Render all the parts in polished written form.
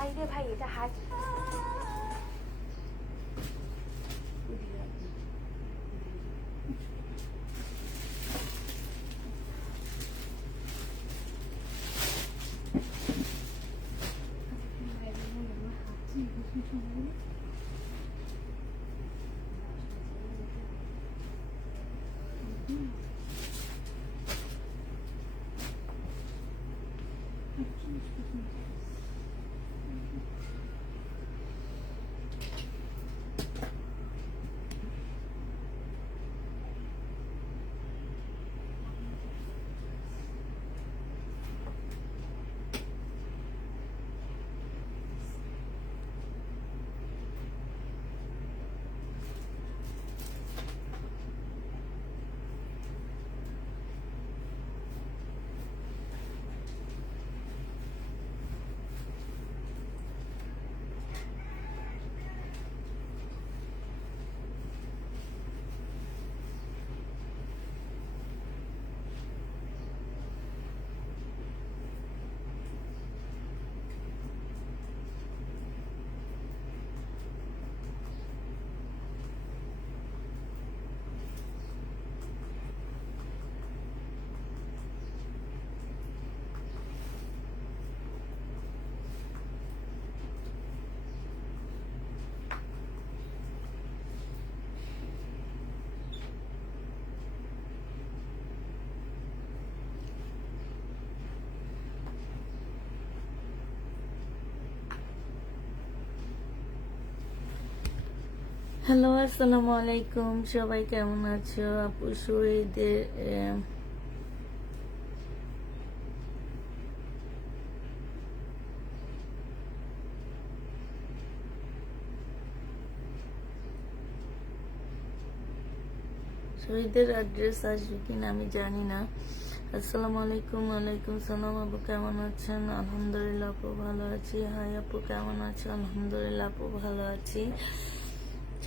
আইরে ভাই এটা হাত হ্যালো, আসসালামু আলাইকুম। সবাই কেমন আছো? আপু শহীদের অ্যাড্রেস আসবে কিনা আমি জানি না। আসসালামু আলাইকুম। ওয়ালাইকুম সালাম। আপু কেমন আছেন? আলহামদুলিল্লাহ আপু ভালো আছি। হাই আপু কেমন আছো? আলহামদুলিল্লাহ আপু ভালো আছি।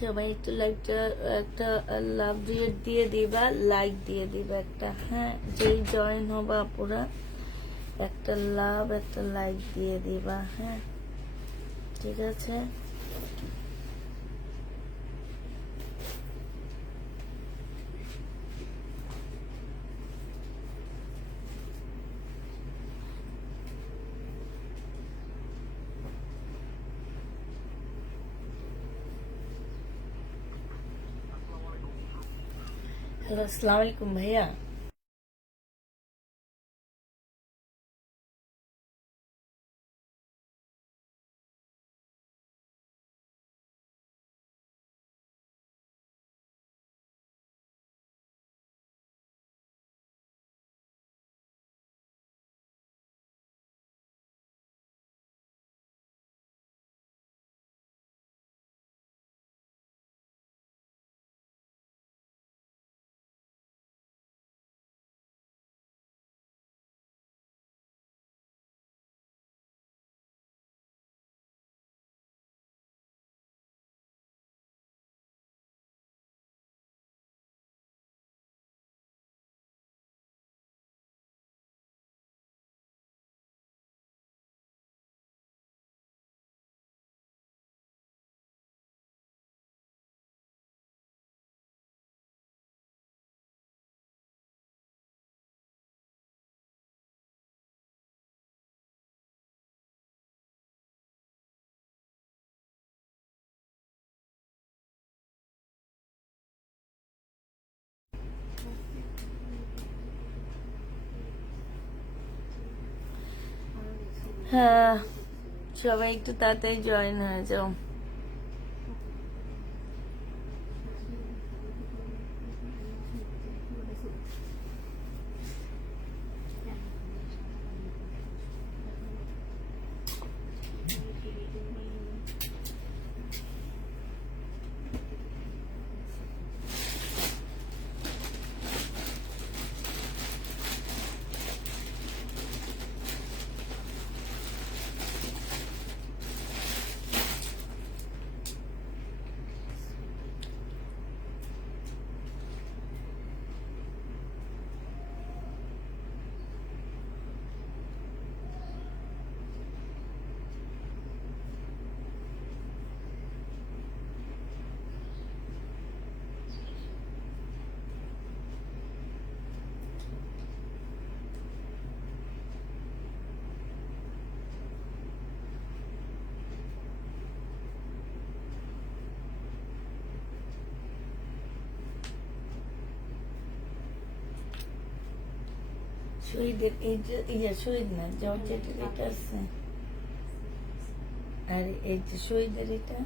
সবাই একটু লাইকটা একটা লাভ দিয়ে দিবা, লাইক দিয়ে দিবা একটা। হ্যাঁ, যেই জয়েন হবা আপুরা একটা লাভ একটা লাইক দিয়ে দিবা। হ্যাঁ, ঠিক আছে। হ্যালো, আসসালামু আলাইকুম ভাইয়া। হ্যাঁ, সবাই একটু তাড়াতাড়ি জয়েন হয়ে যাও। শহীদের এই যে শহীদ না জর্জেটের এটা আছে, আর এই যে শহীদের এটা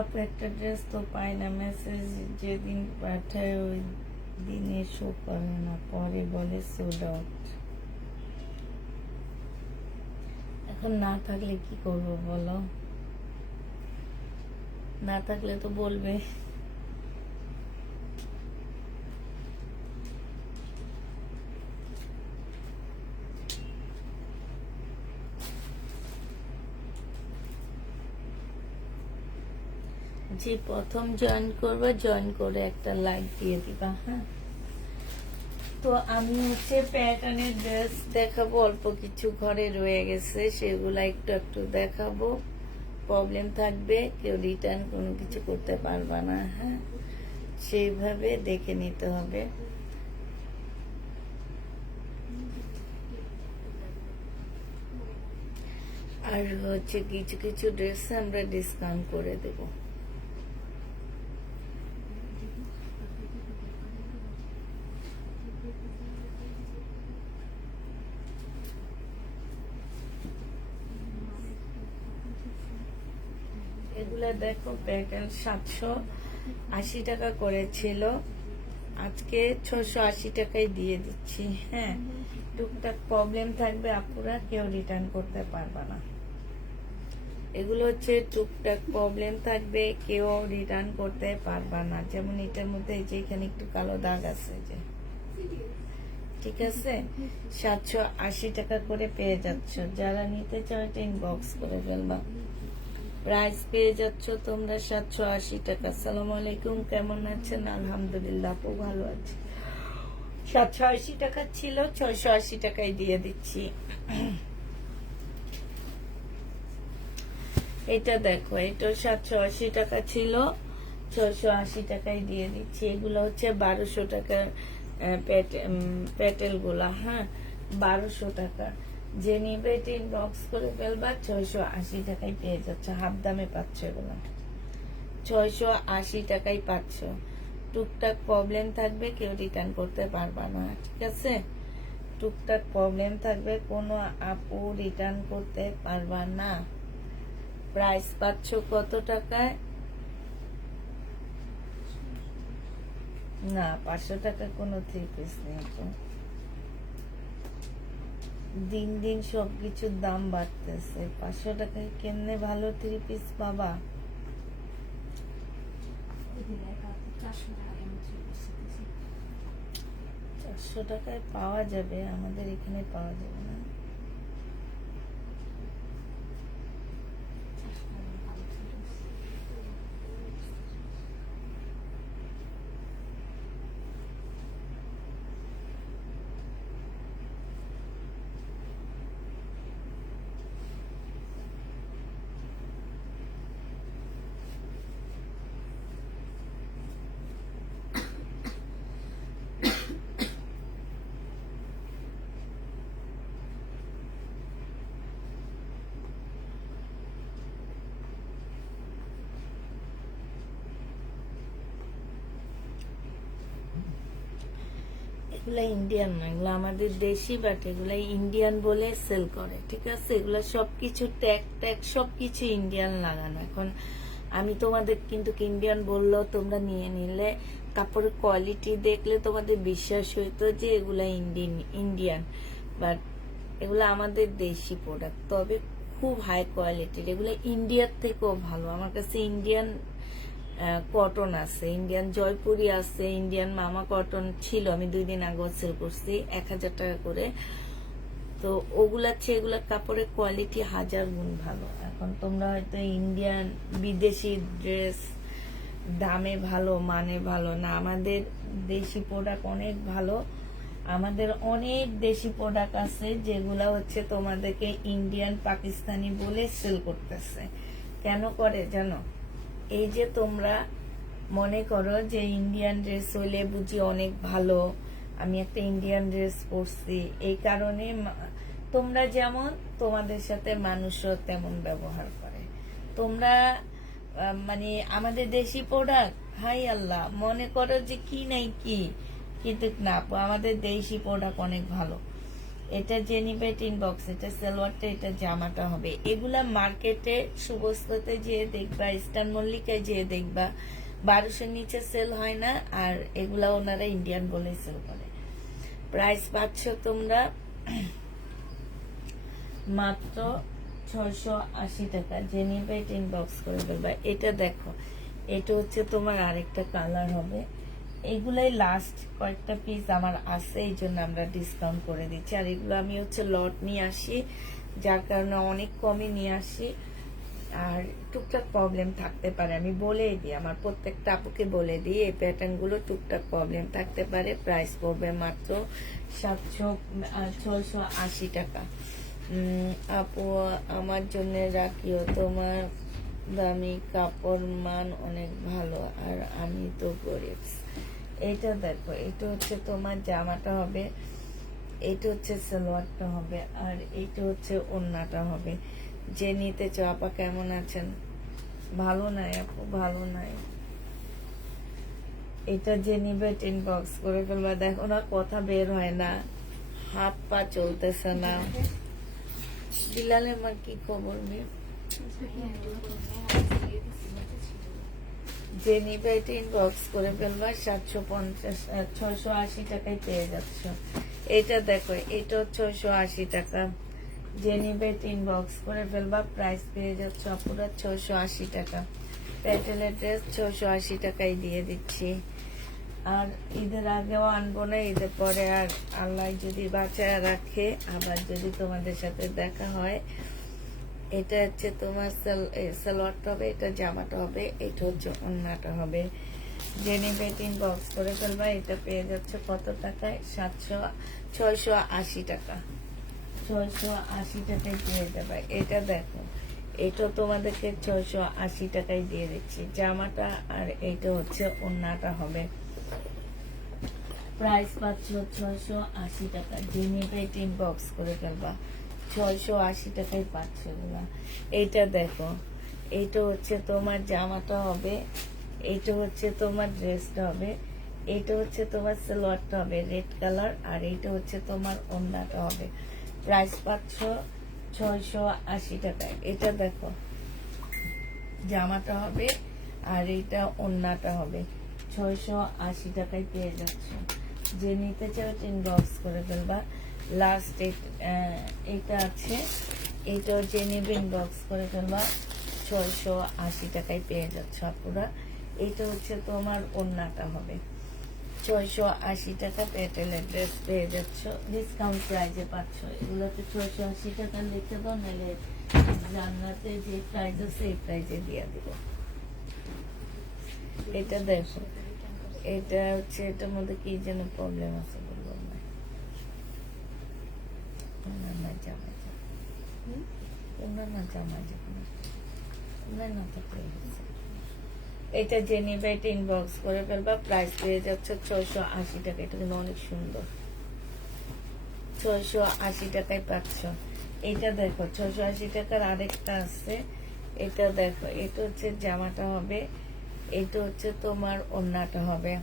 আপু একটা ড্রেস তো পাই না, মেসেজ যেদিন পাঠায় ওই দিনে শো করে না, পরে বলে সোল্ড আউট। এখন না থাকলে কি করব বলো, না থাকলে তো বলবে। যে প্রথম জয়েন করবে, জয়েন করে একটা লাইক দিয়ে দিবা। হ্যাঁ, তো আমি হচ্ছে প্যাটার্নের ড্রেস দেখাবো, অল্প কিছু ঘরে রয়ে গেছে, সেগুলা একটু একটু দেখাবো। প্রবলেম থাকবে, কেউ রিটার্ন কোনো কিছু করতে পারবা না। হ্যাঁ, সেইভাবে দেখে নিতে হবে। আর হচ্ছে কিছু কিছু ড্রেস আমরা ডিসকাউন্ট করে দেবো। এগুলা দেখো, প্যাকেট 780 টাকা করেছিল, আজকে 680 টাকায় দিয়ে দিচ্ছি। হ্যাঁ, টুকটাক প্রবলেম থাকবে, আপুরা কেউ রিটার্ন করতে পারবে না। এগুলো হচ্ছে টুকটাক প্রবলেম থাকবে, কেউ রিটার্ন করতে পারবে না। যেমন এটার মধ্যে যে এখানে একটু কালো দাগ আছে, যে ঠিক আছে, 780 টাকা করে পেয়ে যাচ্ছ। যারা নিতে চাও এটা ইনবক্স করে ফেলবা। প্রাইস পেয়ে যাচ্ছ তোমরা 780 টাকা। আসসালামু আলাইকুম, কেমন আছেন? আলহামদুলিল্লাহ, খুব ভালো আছি। 780 টাকা ছিল, 680 টাকায় দিয়ে দিচ্ছি। এটা দেখো, এটা 780 টাকা ছিল, 680 টাকায় দিয়ে দিচ্ছি। এগুলো হচ্ছে 1200 টাকার প্যাটেল গুলা। হ্যাঁ, 1200 টাকা। যে নিবে এটা ইনবক্স করে ফেলবা, 680 টাকায় পেয়ে যাচ্ছে। হাফ দামে পাচ্ছ এগুলো, 680 টাকায় পাচ্ছ। টুকটাক প্রবলেম থাকবে, কেউ রিটার্ন করতে পারবা না, ঠিক আছে? টুকটাক প্রবলেম থাকবে, কোনো আপু রিটার্ন করতে পারবা না। প্রাইস পাচ্ছ কত টাকায়? না, 500 টাকা কোনো থ্রি পিস নেই তো। দিন দিন সবকিছুর দাম বাড়তেছে, 500 টাকায় কেমনে ভালো থ্রি পিস পাবা? 400 টাকায় পাওয়া যাবে, আমাদের এখানে পাওয়া যাবে না। এগুলা ইন্ডিয়ান না, এগুলো আমাদের দেশি, বাট এগুলা ইন্ডিয়ান বলে সেল করে, ঠিক আছে। এগুলা সবকিছু ট্যাগ ট্যাগ সবকিছু ইন্ডিয়ান লাগানো। এখন আমি তোমাদের কিন্তু ইন্ডিয়ান বললেও তোমরা নিয়ে নিলে, কাপড়ের কোয়ালিটি দেখলে তোমাদের বিশ্বাস হইতো যে এগুলা ইন্ডিয়ান, বাট এগুলো আমাদের দেশি প্রোডাক্ট, তবে খুব হাই কোয়ালিটির। এগুলো ইন্ডিয়ার থেকেও ভালো। আমার কাছে ইন্ডিয়ান কটন আছে, ইন্ডিয়ান জয়পুরি আছে, ইন্ডিয়ান মামা কটন ছিল, আমি 2 দিন আগে সেল করছি 1000 টাকা করে। তো ওগুলার চেয়ে এগুলার কাপড়ের কোয়ালিটি 1000 গুণ ভালো। এখন তোমরা হয়তো ইন্ডিয়ান বিদেশি ড্রেস দামে ভালো, মানে ভালো না, আমাদের দেশি প্রোডাক্ট অনেক ভালো। আমাদের অনেক দেশি প্রোডাক্ট আছে যেগুলা হচ্ছে তোমাদেরকে ইন্ডিয়ান পাকিস্তানি বলে সেল করতেছে। কেন করে জানো? এই যে তোমরা মনে করো যে ইন্ডিয়ান ড্রেস হইলে বুঝি অনেক ভালো, আমি একটা ইন্ডিয়ান ড্রেস পরছি, এই কারণে তোমরা যেমন, তোমাদের সাথে মানুষও তেমন ব্যবহার করে। তোমরা মানে আমাদের দেশি প্রোডাক্ট, হাই আল্লাহ, মনে করো যে কি নাই কি, কিন্তু না, আমাদের দেশি প্রোডাক্ট অনেক ভালো। এটা জেনিবেট ইনবক্স, এটা সালোয়ারটা, এটা জামাটা হবে। এগুলা মার্কেটে সুবস্তাতে যেয়ে দেখবা, ইস্টার্ন মল্লিকায় যেয়ে দেখবা 1200 নিচে সেল হয় না। আর এগুলা ওনারা ইন্ডিয়ান বলে সেল করে। প্রাইস পাচ্ছ তোমরা মাত্র 680 টাকা। জেনিবেট ইনবক্স করে ফেলবা। এটা দেখো, এটা হচ্ছে তোমার আরেকটা কালার হবে। এগুলাই লাস্ট কয়েকটা পিস আমার আছে, এই জন্য আমরা ডিসকাউন্ট করে দিচ্ছি। আর এগুলো আমি হচ্ছে লট নিয়ে আসি, যার কারণে অনেক কমে নিয়ে আসি। আর টুকটাক প্রবলেম থাকতে পারে, আমি বলেই দিই, আমার প্রত্যেকটা আপুকে বলে দিই এই প্যাটার্ন গুলো টুকটাক প্রবলেম থাকতে পারে। প্রাইস পড়বে মাত্র 680 টাকা। আপু আমার জন্য রাখিও, তোমার দামি কাপড়, মান অনেক ভালো, আর আমি তো গরিব। এটা দেখো, এটা হচ্ছে তোমার জামাটা হবে, এটা হচ্ছে সালোয়ারটা হবে, আর এটা হচ্ছে ওড়নাটা হবে। যে নিতে চাও। আপা কেমন আছেন? ভালো নাই আপু, ভালো নাই। এটা যে নিবে ইনবক্স করে ফেলবা। দেখো না, কথা বের হয় না, হাত পা চলতেছে না। বিলালের মা কি খবর? মেয়ে যে নিবে এটা ইনবক্স করে ফেলবা। 680 টাকায় পেয়ে যাচ্ছ। এটা দেখো, এটা 680 টাকা। যে নিবে ইনবক্স করে ফেলবা। প্রাইস পেয়ে যাচ্ছ পুরো 680 টাকা। প্যাটেলের ড্রেস 680 টাকায় দিয়ে দিচ্ছি। আর ঈদের আগেও আনবো না, ঈদের পরে আর আল্লাহ যদি বাঁচায় রাখে, আবার যদি তোমাদের সাথে দেখা হয়। এটা হচ্ছে তোমার সালোয়ারটা হবে, এটা জামাটা হবে, এটা হচ্ছে ওড়নাটা হবে। জেনিবেট ইনবক্স করে ফেলবা। এটা পেয়ে যাচ্ছে কত টাকায়? 680 টাকা। 680 টাকায় পেয়ে যাবে। এটা দেখো, এটা তোমাদেরকে 680 টাকায় দিয়ে দিচ্ছি জামাটা, আর এটা হচ্ছে ওড়নাটা হবে। প্রাইস পাচ্ছ 680 টাকা। জেনিবেট ইনবক্স করে ফেলবা। 680 টাকায় পাচ্ছ এগুলা। এইটা দেখো, এইটা হচ্ছে তোমার জামাটা হবে, এইটা হচ্ছে তোমার ড্রেসটা হবে, এইটা হচ্ছে তোমার সালোয়ারটা হবে রেড কালার, আর এইটা হচ্ছে তোমার ওড়নাটা হবে। প্রাইস পাচ্ছ 680 টাকায়। এটা দেখো, জামাটা হবে, আর এইটা ওড়নাটা হবে। 680 টাকায় পেয়ে যাচ্ছ। যে নিতে চাও ইনবক্স করে ফেলবা। লাস্ট এটা আছে, এটাও যে নেবে ইনবক্স করে ফেলবা। 680 টাকায় পেয়ে যাচ্ছ আপুরা। এটা হচ্ছে তোমার ওড়নাটা হবে। 680 টাকা প্যাটেলের ড্রেস পেয়ে যাচ্ছ, ডিসকাউন্ট প্রাইজে পাচ্ছ। এগুলোতে 680 টাকা লিখে দাও, নাহলে জান্নাতে যে প্রাইস আছে এই প্রাইজে দিয়ে দিব। এটা দেখো, এটা হচ্ছে, এটার মধ্যে কি যেন প্রবলেম আছে বলবো না। এটা যে নিবে এটা ইনবক্স করে ফেলবা। প্রাইস পেয়ে যাচ্ছে 680 টাকা। এটা কিন্তু অনেক সুন্দর, 680 টাকায় পাচ্ছ। এটা দেখো, 680 টাকার আরেকটা আছে। এটা দেখো, এটা হচ্ছে জামাটা হবে, এটা হচ্ছে তোমার ওড়নাটা হবে।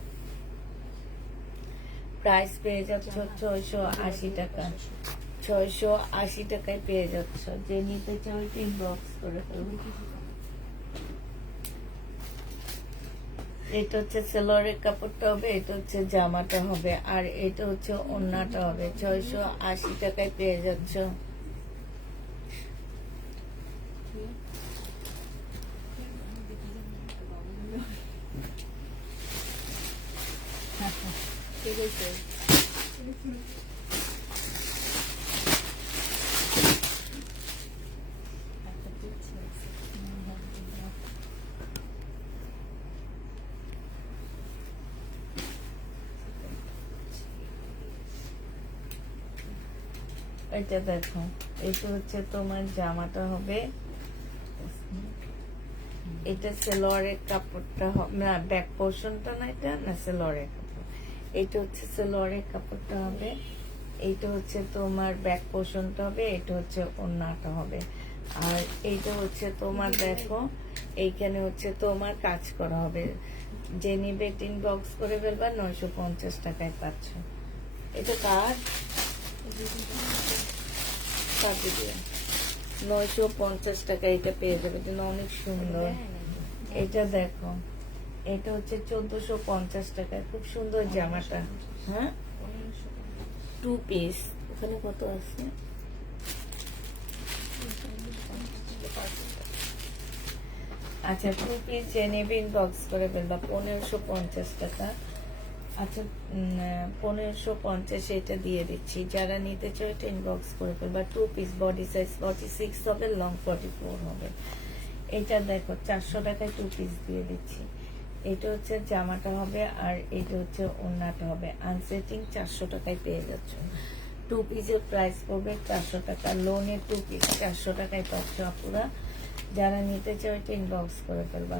প্রাইস পেয়ে যাচ্ছ 680 টাকা। 680 টাকায় পেয়ে যাচ্ছ। যে নিতে চাও ইনবক্স করে ফেলবো। এটা হচ্ছে সেলোয়ারের কাপড়টা হবে, এটা হচ্ছে জামাটা হবে, আর এটা হচ্ছে ওড়নাটা হবে। 680 টাকায় পেয়ে যাচ্ছ। ঠিক আছে। এটা দেখো, এটা হচ্ছে তোমার জামাটা হবে, এটা সেলোয়ারের কাপড়টা না, ব্যাক পোর্শনটা না, এটা না সেলোয়ারের কাপড়। এটা হচ্ছে সেলোয়ারের কাপড়টা হবে, এইটা হচ্ছে তোমার ব্যাক পোর্শনটা হবে, এটা হচ্ছে ওড়নাটা হবে। আর এইটা হচ্ছে তোমার দেখো, এইখানে হচ্ছে তোমার কাজ করা হবে। যে নিবে ইনবক্স করে ফেলবা, 950 টাকায় পাচ্ছ। এটা কাজ 950 টাকা এটা পেয়ে যাবে। এটা অনেক সুন্দর। এটা দেখো, এটা হচ্ছে 1450 টাকায়, খুব সুন্দর জামাটা। হ্যাঁ, 2 পিস। ওখানে কত আছে? আচ্ছা, 2 পিস যে নেবে ইনবক্স করে ফেলবা, 1550 টাকা। আচ্ছা, 1550 এটা দিয়ে দিচ্ছি। যারা নিতে চাও এটা ইনবক্স করে ফেলবা। 2 পিস, বডি সাইজ 46 হবে, লং 44 হবে। এটা দেখো 400 টাকায় 2 পিস দিয়ে দিচ্ছি। এটা হচ্ছে জামাটা হবে, আর এটা হচ্ছে ওড়নাটা হবে। আনসেটিং 400 টাকায় পেয়ে যাচ্ছ। 2 পিসের প্রাইস পড়বে 400 টাকা। লোনের 2 পিস 400 টাকায় পাচ্ছ আপুরা। যারা নিতে চাও এটা ইনবক্স করে ফেলবা।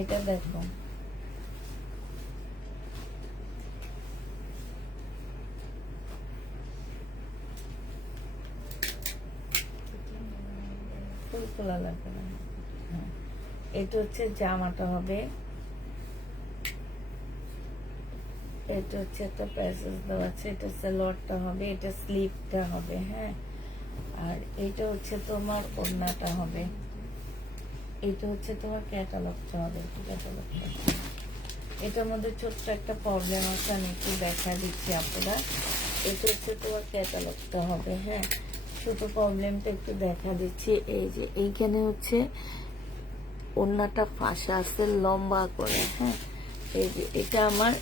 এটা দেখো, ফুল খোলা লাগবে না। হ্যাঁ, এটা হচ্ছে জামাটা হবে, এটা হচ্ছে একটা প্যাসেজ দেওয়া আছে, এটা সালোয়ারটা হবে, এটা স্লিভটা হবে। হ্যাঁ, আর এটা হচ্ছে তোমার ওড়নাটা হবে, এটা হচ্ছে তোমার ক্যাটালগটা হবে। ক্যাটালগটা, এটার মধ্যে ছোট্ট একটা প্রবলেম আছে, আমি একটু দেখা দিচ্ছি আপনারা। এটা হচ্ছে তোমার ক্যাটালগটা হবে। হ্যাঁ, ছোট প্রবলেমটা একটু দেখা দিচ্ছি। এই যে এইখানে হচ্ছে ওড়নাটা ফাঁসা আছে লম্বা করে। হ্যাঁ, এই যে এটা আমার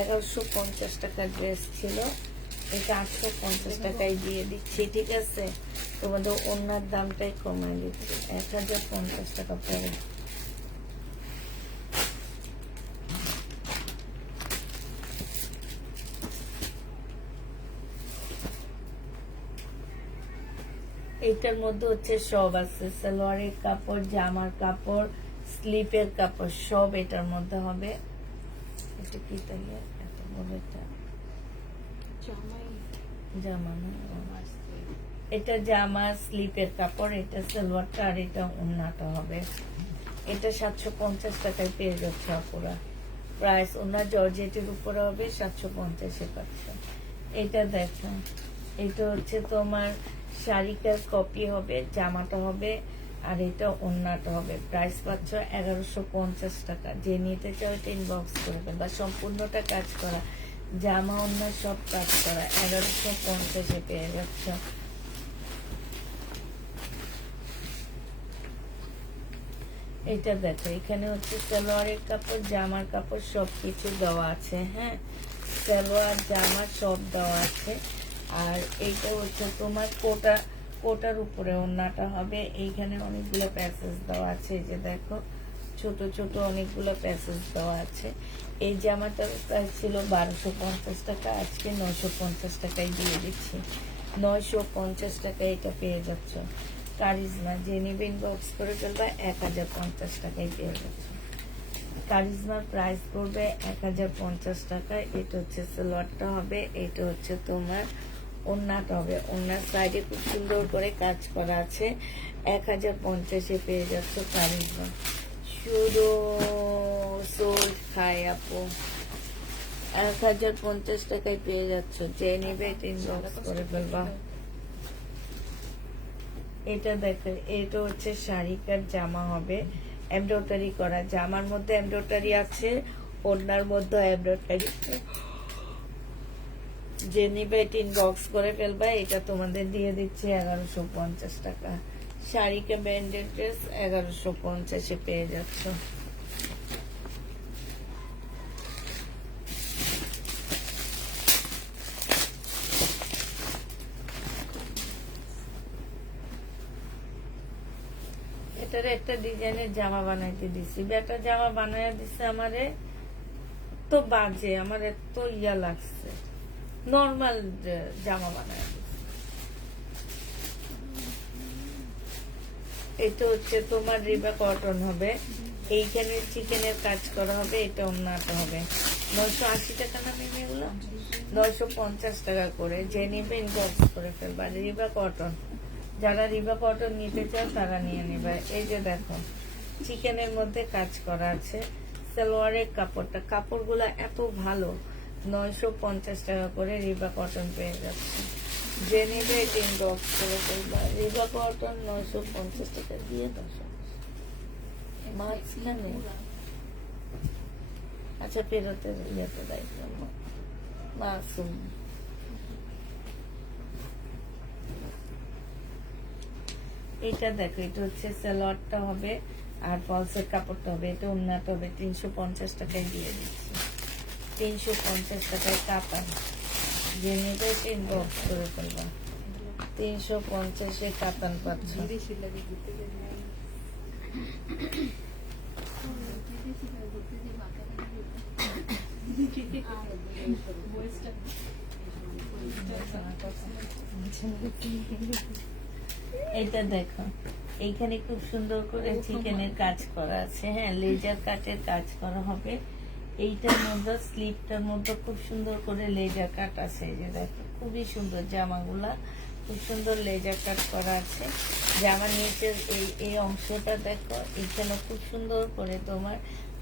1150 টাকার ড্রেস ছিল, এটা 850 টাকায় দিয়ে দিচ্ছি। ঠিক আছে, তোমাদের ওড়নার দামটাই কমায় দিচ্ছি, 1050 টাকা পড়ে। এইটার মধ্যে হচ্ছে সব আছে, সালোয়ারের কাপড়, জামার কাপড়, স্লিপের কাপড়, সব এটার মধ্যে হবে। এটা কি তাহলে এত বড় এটা জামা না, এটা জামা স্লিপের কাপড়, এটা সালোয়ারটা, আর এটা ওড়নাটা হবে। এটা 750 টাকায় পেয়ে যাচ্ছে আপুরা। প্রাইস ওড়না জর্জেটের উপরে হবে, 750-এ পাচ্ছ। এটা দেখো, এটা হচ্ছে তোমার শাড়িটার কপি হবে, জামাটা হবে, আর এটা ওড়নাটা হবে। প্রাইস পাচ্ছ 1150 টাকা। যে নিতে চাও এটা ইনবক্স করে ফেলবা। সম্পূর্ণটা কাজ করা, জামা ওড়না সব কাজ করা, 1150-এ পেয়ে যাচ্ছ। এটা দেখো, এখানে হচ্ছে সালোয়ারের কাপড়, জামার কাপড় সবকিছু দেওয়া আছে। হ্যাঁ, সালোয়ার জামা সব দেওয়া আছে। আর এইটা হচ্ছে তোমার কোটার উপরে ওড়নাটা হবে। এইখানে অনেকগুলো প্যাসেজ দেওয়া আছে, এই যে দেখো ছোট ছোট অনেকগুলো প্যাসেজ দেওয়া আছে। এই জামাটার প্রাইস ছিল 1250 টাকা, আজকে 950 টাকায় দিয়ে দিচ্ছি। 950 টাকায় এটা পেয়ে যাচ্ছ। কারিজমা, যে নিবে ইনবক্স করে ফেলবা, 1050 টাকায় পেয়ে যাচ্ছ। কারিজমার প্রাইস পড়বে 1050 টাকায়। এটা হচ্ছে সালোয়ারটা হবে, এটা হচ্ছে তোমার ওড়নাটা হবে। ওড়নার সাইডে খুব সুন্দর করে কাজ করা আছে। 1050-এ পেয়ে যাচ্ছ কারিজমা। শুধু সোল্ড খায় আপু, 1050 টাকায় পেয়ে যাচ্ছ, যে নিবে এটা ইনবক্স করে ফেলবা। এটা দেখো, এটা হচ্ছে শাড়িকার জামা হবে, এমব্রয়ডারি করা, জামার মধ্যে এমব্রয়ডারি আছে, ওড়নার মধ্যে এমব্রয়ডারি। যে নিবে এটা ইনবক্স করে ফেলবা। এটা তোমাদের দিয়ে দিচ্ছে 1150 টাকা। শাড়িকে ব্র্যান্ডেড ড্রেস 1150-এ পেয়ে যাচ্ছ। এটার একটা ডিজাইনের জামা বানাইতে দিছি, বেটা জামা বানাইয়া দিছে আমারে, তো বাজে, আমার এত ইয়া লাগছে, নর্মাল জামা বানাইয়া দিছে। এটা হচ্ছে তোমার রিবা কটন হবে, এইখানে চিকেনের কাজ করা হবে, এটা অন্যটা হবে 980 টাকা না নেবে, এগুলো 950 টাকা করে। যে নিবে ইনবক্স করে ফেলবা। রিবা কটন, যারা রিবা কটন নিতে চাও তারা নিয়ে নেবে। এই যে দেখো, চিকেনের মধ্যে কাজ করা আছে, সালোয়ারের কাপড়টা, কাপড়গুলা এত ভালো, 950 টাকা করে রিবা কটন পেয়ে যাচ্ছে। যে নিবে এটা ইনবক্স করে ফেলবা। রিবা কটন 950 টাকা দিয়ে দাও। মাঝখানে আচ্ছা, ফেরতের ইয়েতে দায়িত্ব মাসুম। এটা দেখো, এটা হচ্ছে সালোয়ারটা হবে আর ফলসের কাপড়টা হবে, এটা ওন্নাটা হবে। 350 টাকায় দিয়ে দিচ্ছি, 350 টাকায় কাতান। যে নেবে এটা ইনবক্স করে ফেলবা। 350-এ কাতান পাচ্ছ। এটা দেখো, এইখানে খুব সুন্দর করে চিকেনের কাজ করা আছে, হ্যাঁ, লেজার কাটের কাজ করা হবে। এইটার মধ্যে স্লিপটার মধ্যে খুব সুন্দর করে লেজার কাট আছে। এই যে দেখো, খুবই সুন্দর জামাগুলা, খুব সুন্দর লেজার কাট করা আছে। জামার নিচের এই অংশটা দেখো, এখানে খুব সুন্দর করে তোমার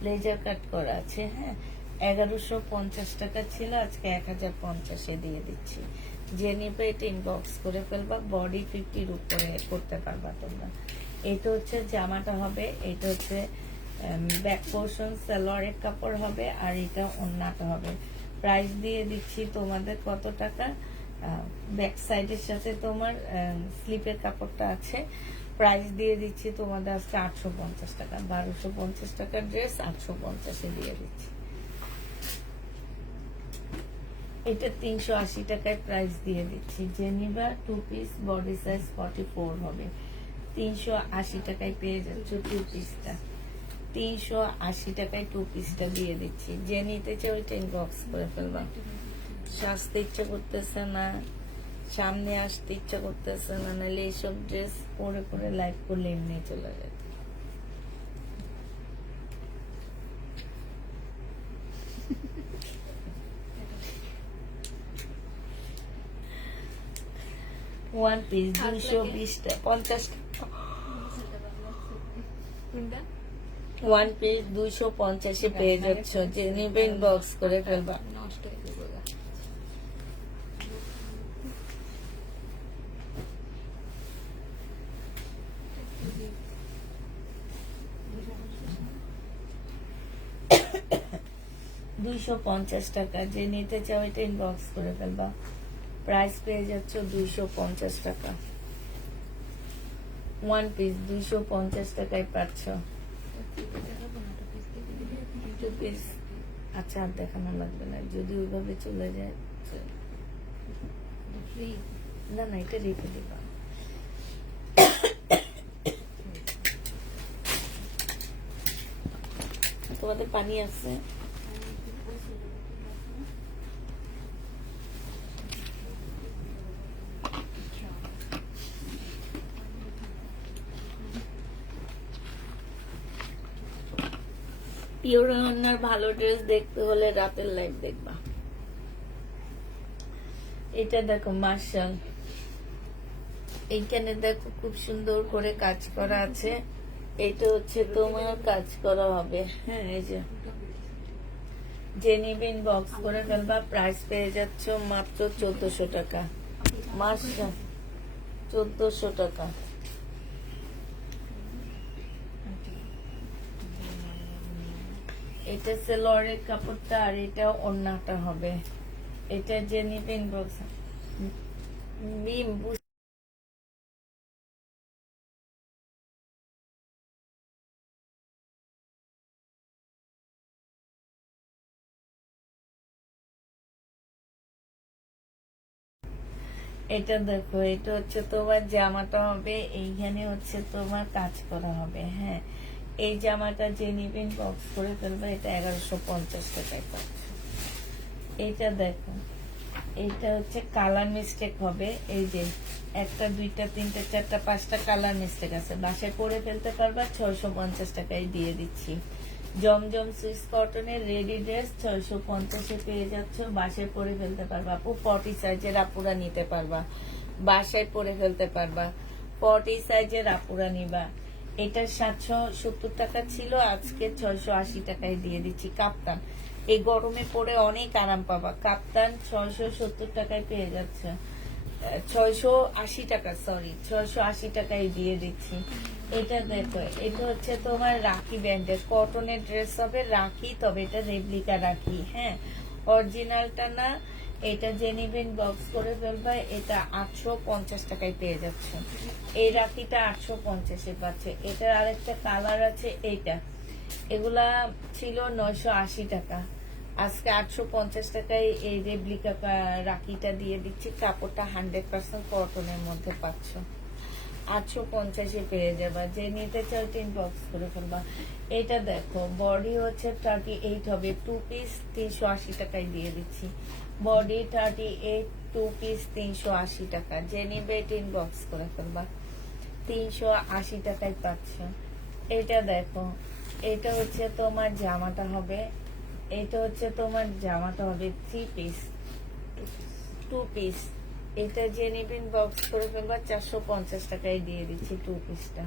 লেজার কাট করা আছে, হ্যাঁ। 1150 টাকা ছিল, আজকে 1050-এ দিয়ে দিচ্ছি। যে নিবে এটা ইনবক্স করে ফেলবা। বডি 50-র উপরে করতে পারবা তোমরা। এটা হচ্ছে জামাটা হবে, এটা হচ্ছে ব্যাক পোর্শন, সালোয়ারের কাপড় হবে, আর এটা ওন্নাটা হবে। প্রাইস দিয়ে দিচ্ছি তোমাদের কত টাকা, ব্যাক সাইডের সাথে তোমার স্লিপের কাপড়টা আছে। প্রাইস দিয়ে দিচ্ছি তোমাদের আজকে 850 টাকা। 1250 টাকার ড্রেস 850-এ দিয়ে দিচ্ছি। এটা 380 টাকায় প্রাইস দিয়ে দিচ্ছি। জেনিভা 2 পিস, বডি সাইজ 44 হবে, 380 টাকায় পেয়ে যাচ্ছ 2 পিসটা। 380 টাকায় 2 পিসটা দিয়ে দিচ্ছি। যে নিতে চাও ওইটা ইনবক্স করে ফেলবা। সাজতে ইচ্ছা করতেছে না, সামনে আসতে ইচ্ছা করতেছে না, নাহলে এইসব ড্রেস পরে পরে লাইভ করলে এমনি চলে যায়। ওয়ান পিস 220 টাকা, 50 টাকা। ওয়ান পিস 250-এ পেয়ে যাচ্ছ। যে নিবে ইনবক্স করে ফেলবা। $250 টাকা। যে নিতে চাও এটা ইনবক্স করে ফেলবা। প্রাইস পেয়ে যাচ্ছ 250 টাকা। ওয়ান পিস 250 টাকায় পাচ্ছ। 2 পিস আচ্ছা, আর দেখানো লাগবে না, যদি ওইভাবে চলে যায়। না না, এটা রেখে দিবা। তোমাদের পানি আছে? পিওর রান্নার ভালো ড্রেস দেখতে হলে রাতের লাইভ দেখবা। এটা দেখো, মার্শাল, এইখানে দেখো খুব সুন্দর করে কাজ করা আছে। এটা হচ্ছে তোমার কাজ করা হবে, হ্যাঁ। এই যে যে নিবেন বক্স করে ফেলবা, প্রাইস পেয়ে যাচ্ছ মাত্র 1400 টাকা, মাত্র 1400 টাকা। এটা সেলোয়ারের কাপড়টা আর এটা ওড়নাটা হবে। এটা যে নিবেন বক্স এটা দেখো, এটা হচ্ছে তোমার জামাটা হবে, এইখানে হচ্ছে তোমার কাজ করা হবে। হ্যাঁ, এই জামাটা যে নিবেন বক্স করে ফেলবে, এটা 1150 টাকায় পাচ্ছে। এইটা দেখো, এইটা হচ্ছে কালার মিস্টেক হবে। এই যে একটা, দুইটা, তিনটা, চারটা, পাঁচটা কালার মিস্টেক আছে, বাসায় পরে ফেলতে পারবা। 650 টাকায় দিয়ে দিচ্ছি। জমজম সুইস কটনের রেডি ড্রেস 650-এ পেয়ে যাচ্ছ, বাসায় পরে ফেলতে পারবা আপু। 40 সাইজের আপুরা নিতে পারবা, বাসায় পরে ফেলতে পারবা। 40 সাইজের আপুরা নিবা। এটা 770 টাকা ছিল, আজকে 680 টাকায় দিয়ে দিচ্ছি। কাপ্তান, এই গরমে পরে অনেক আরাম পাবা। কাপ্তান 670 টাকায় পেয়ে যাচ্ছে, 680 টাকা, সরি 680 টাকায় দিয়ে দিচ্ছি। এটা দেখো, এটা হচ্ছে তোমার রাখি ব্যান্ডের কটনের ড্রেস হবে, রাখি, তবে এটা রেপ্লিকা রাখি। হ্যাঁ, অরিজিনালটা না। এটা যে নিবেন বক্স করে ফেলবা, এটা 850 টাকায় পেয়ে যাচ্ছে। এই রাখিটা 850-এ পাচ্ছে। এটার আরেকটা কালার আছে, এইটা, এগুলা ছিল 980 টাকা, আজকে 850 টাকায় এই রেপ্লিকা রাখিটা দিয়ে দিচ্ছি। কাপড়টা 100% কটনের মধ্যে পাচ্ছ, 850-এ পেয়ে যাবা। যে নিতে চাও 3 বক্স করে ফেলবা। এটা দেখো, বডি হচ্ছে 38 হবে, 2 পিস 380 টাকায় দিয়ে দিচ্ছি। বডি 38, 2 পিস 380 টাকা। যে নিবে 3 বক্স করে ফেলবা, 380 টাকায় পাচ্ছ। এটা দেখো, এটা হচ্ছে তোমার জামাটা হবে, এটা হচ্ছে তোমার জামাটা হবে 3 পিস, 2 পিস। এটা যে নিবেন বক্স করে ফেলবা, 450 টাকায় দিয়ে দিচ্ছি 2 পিসটা।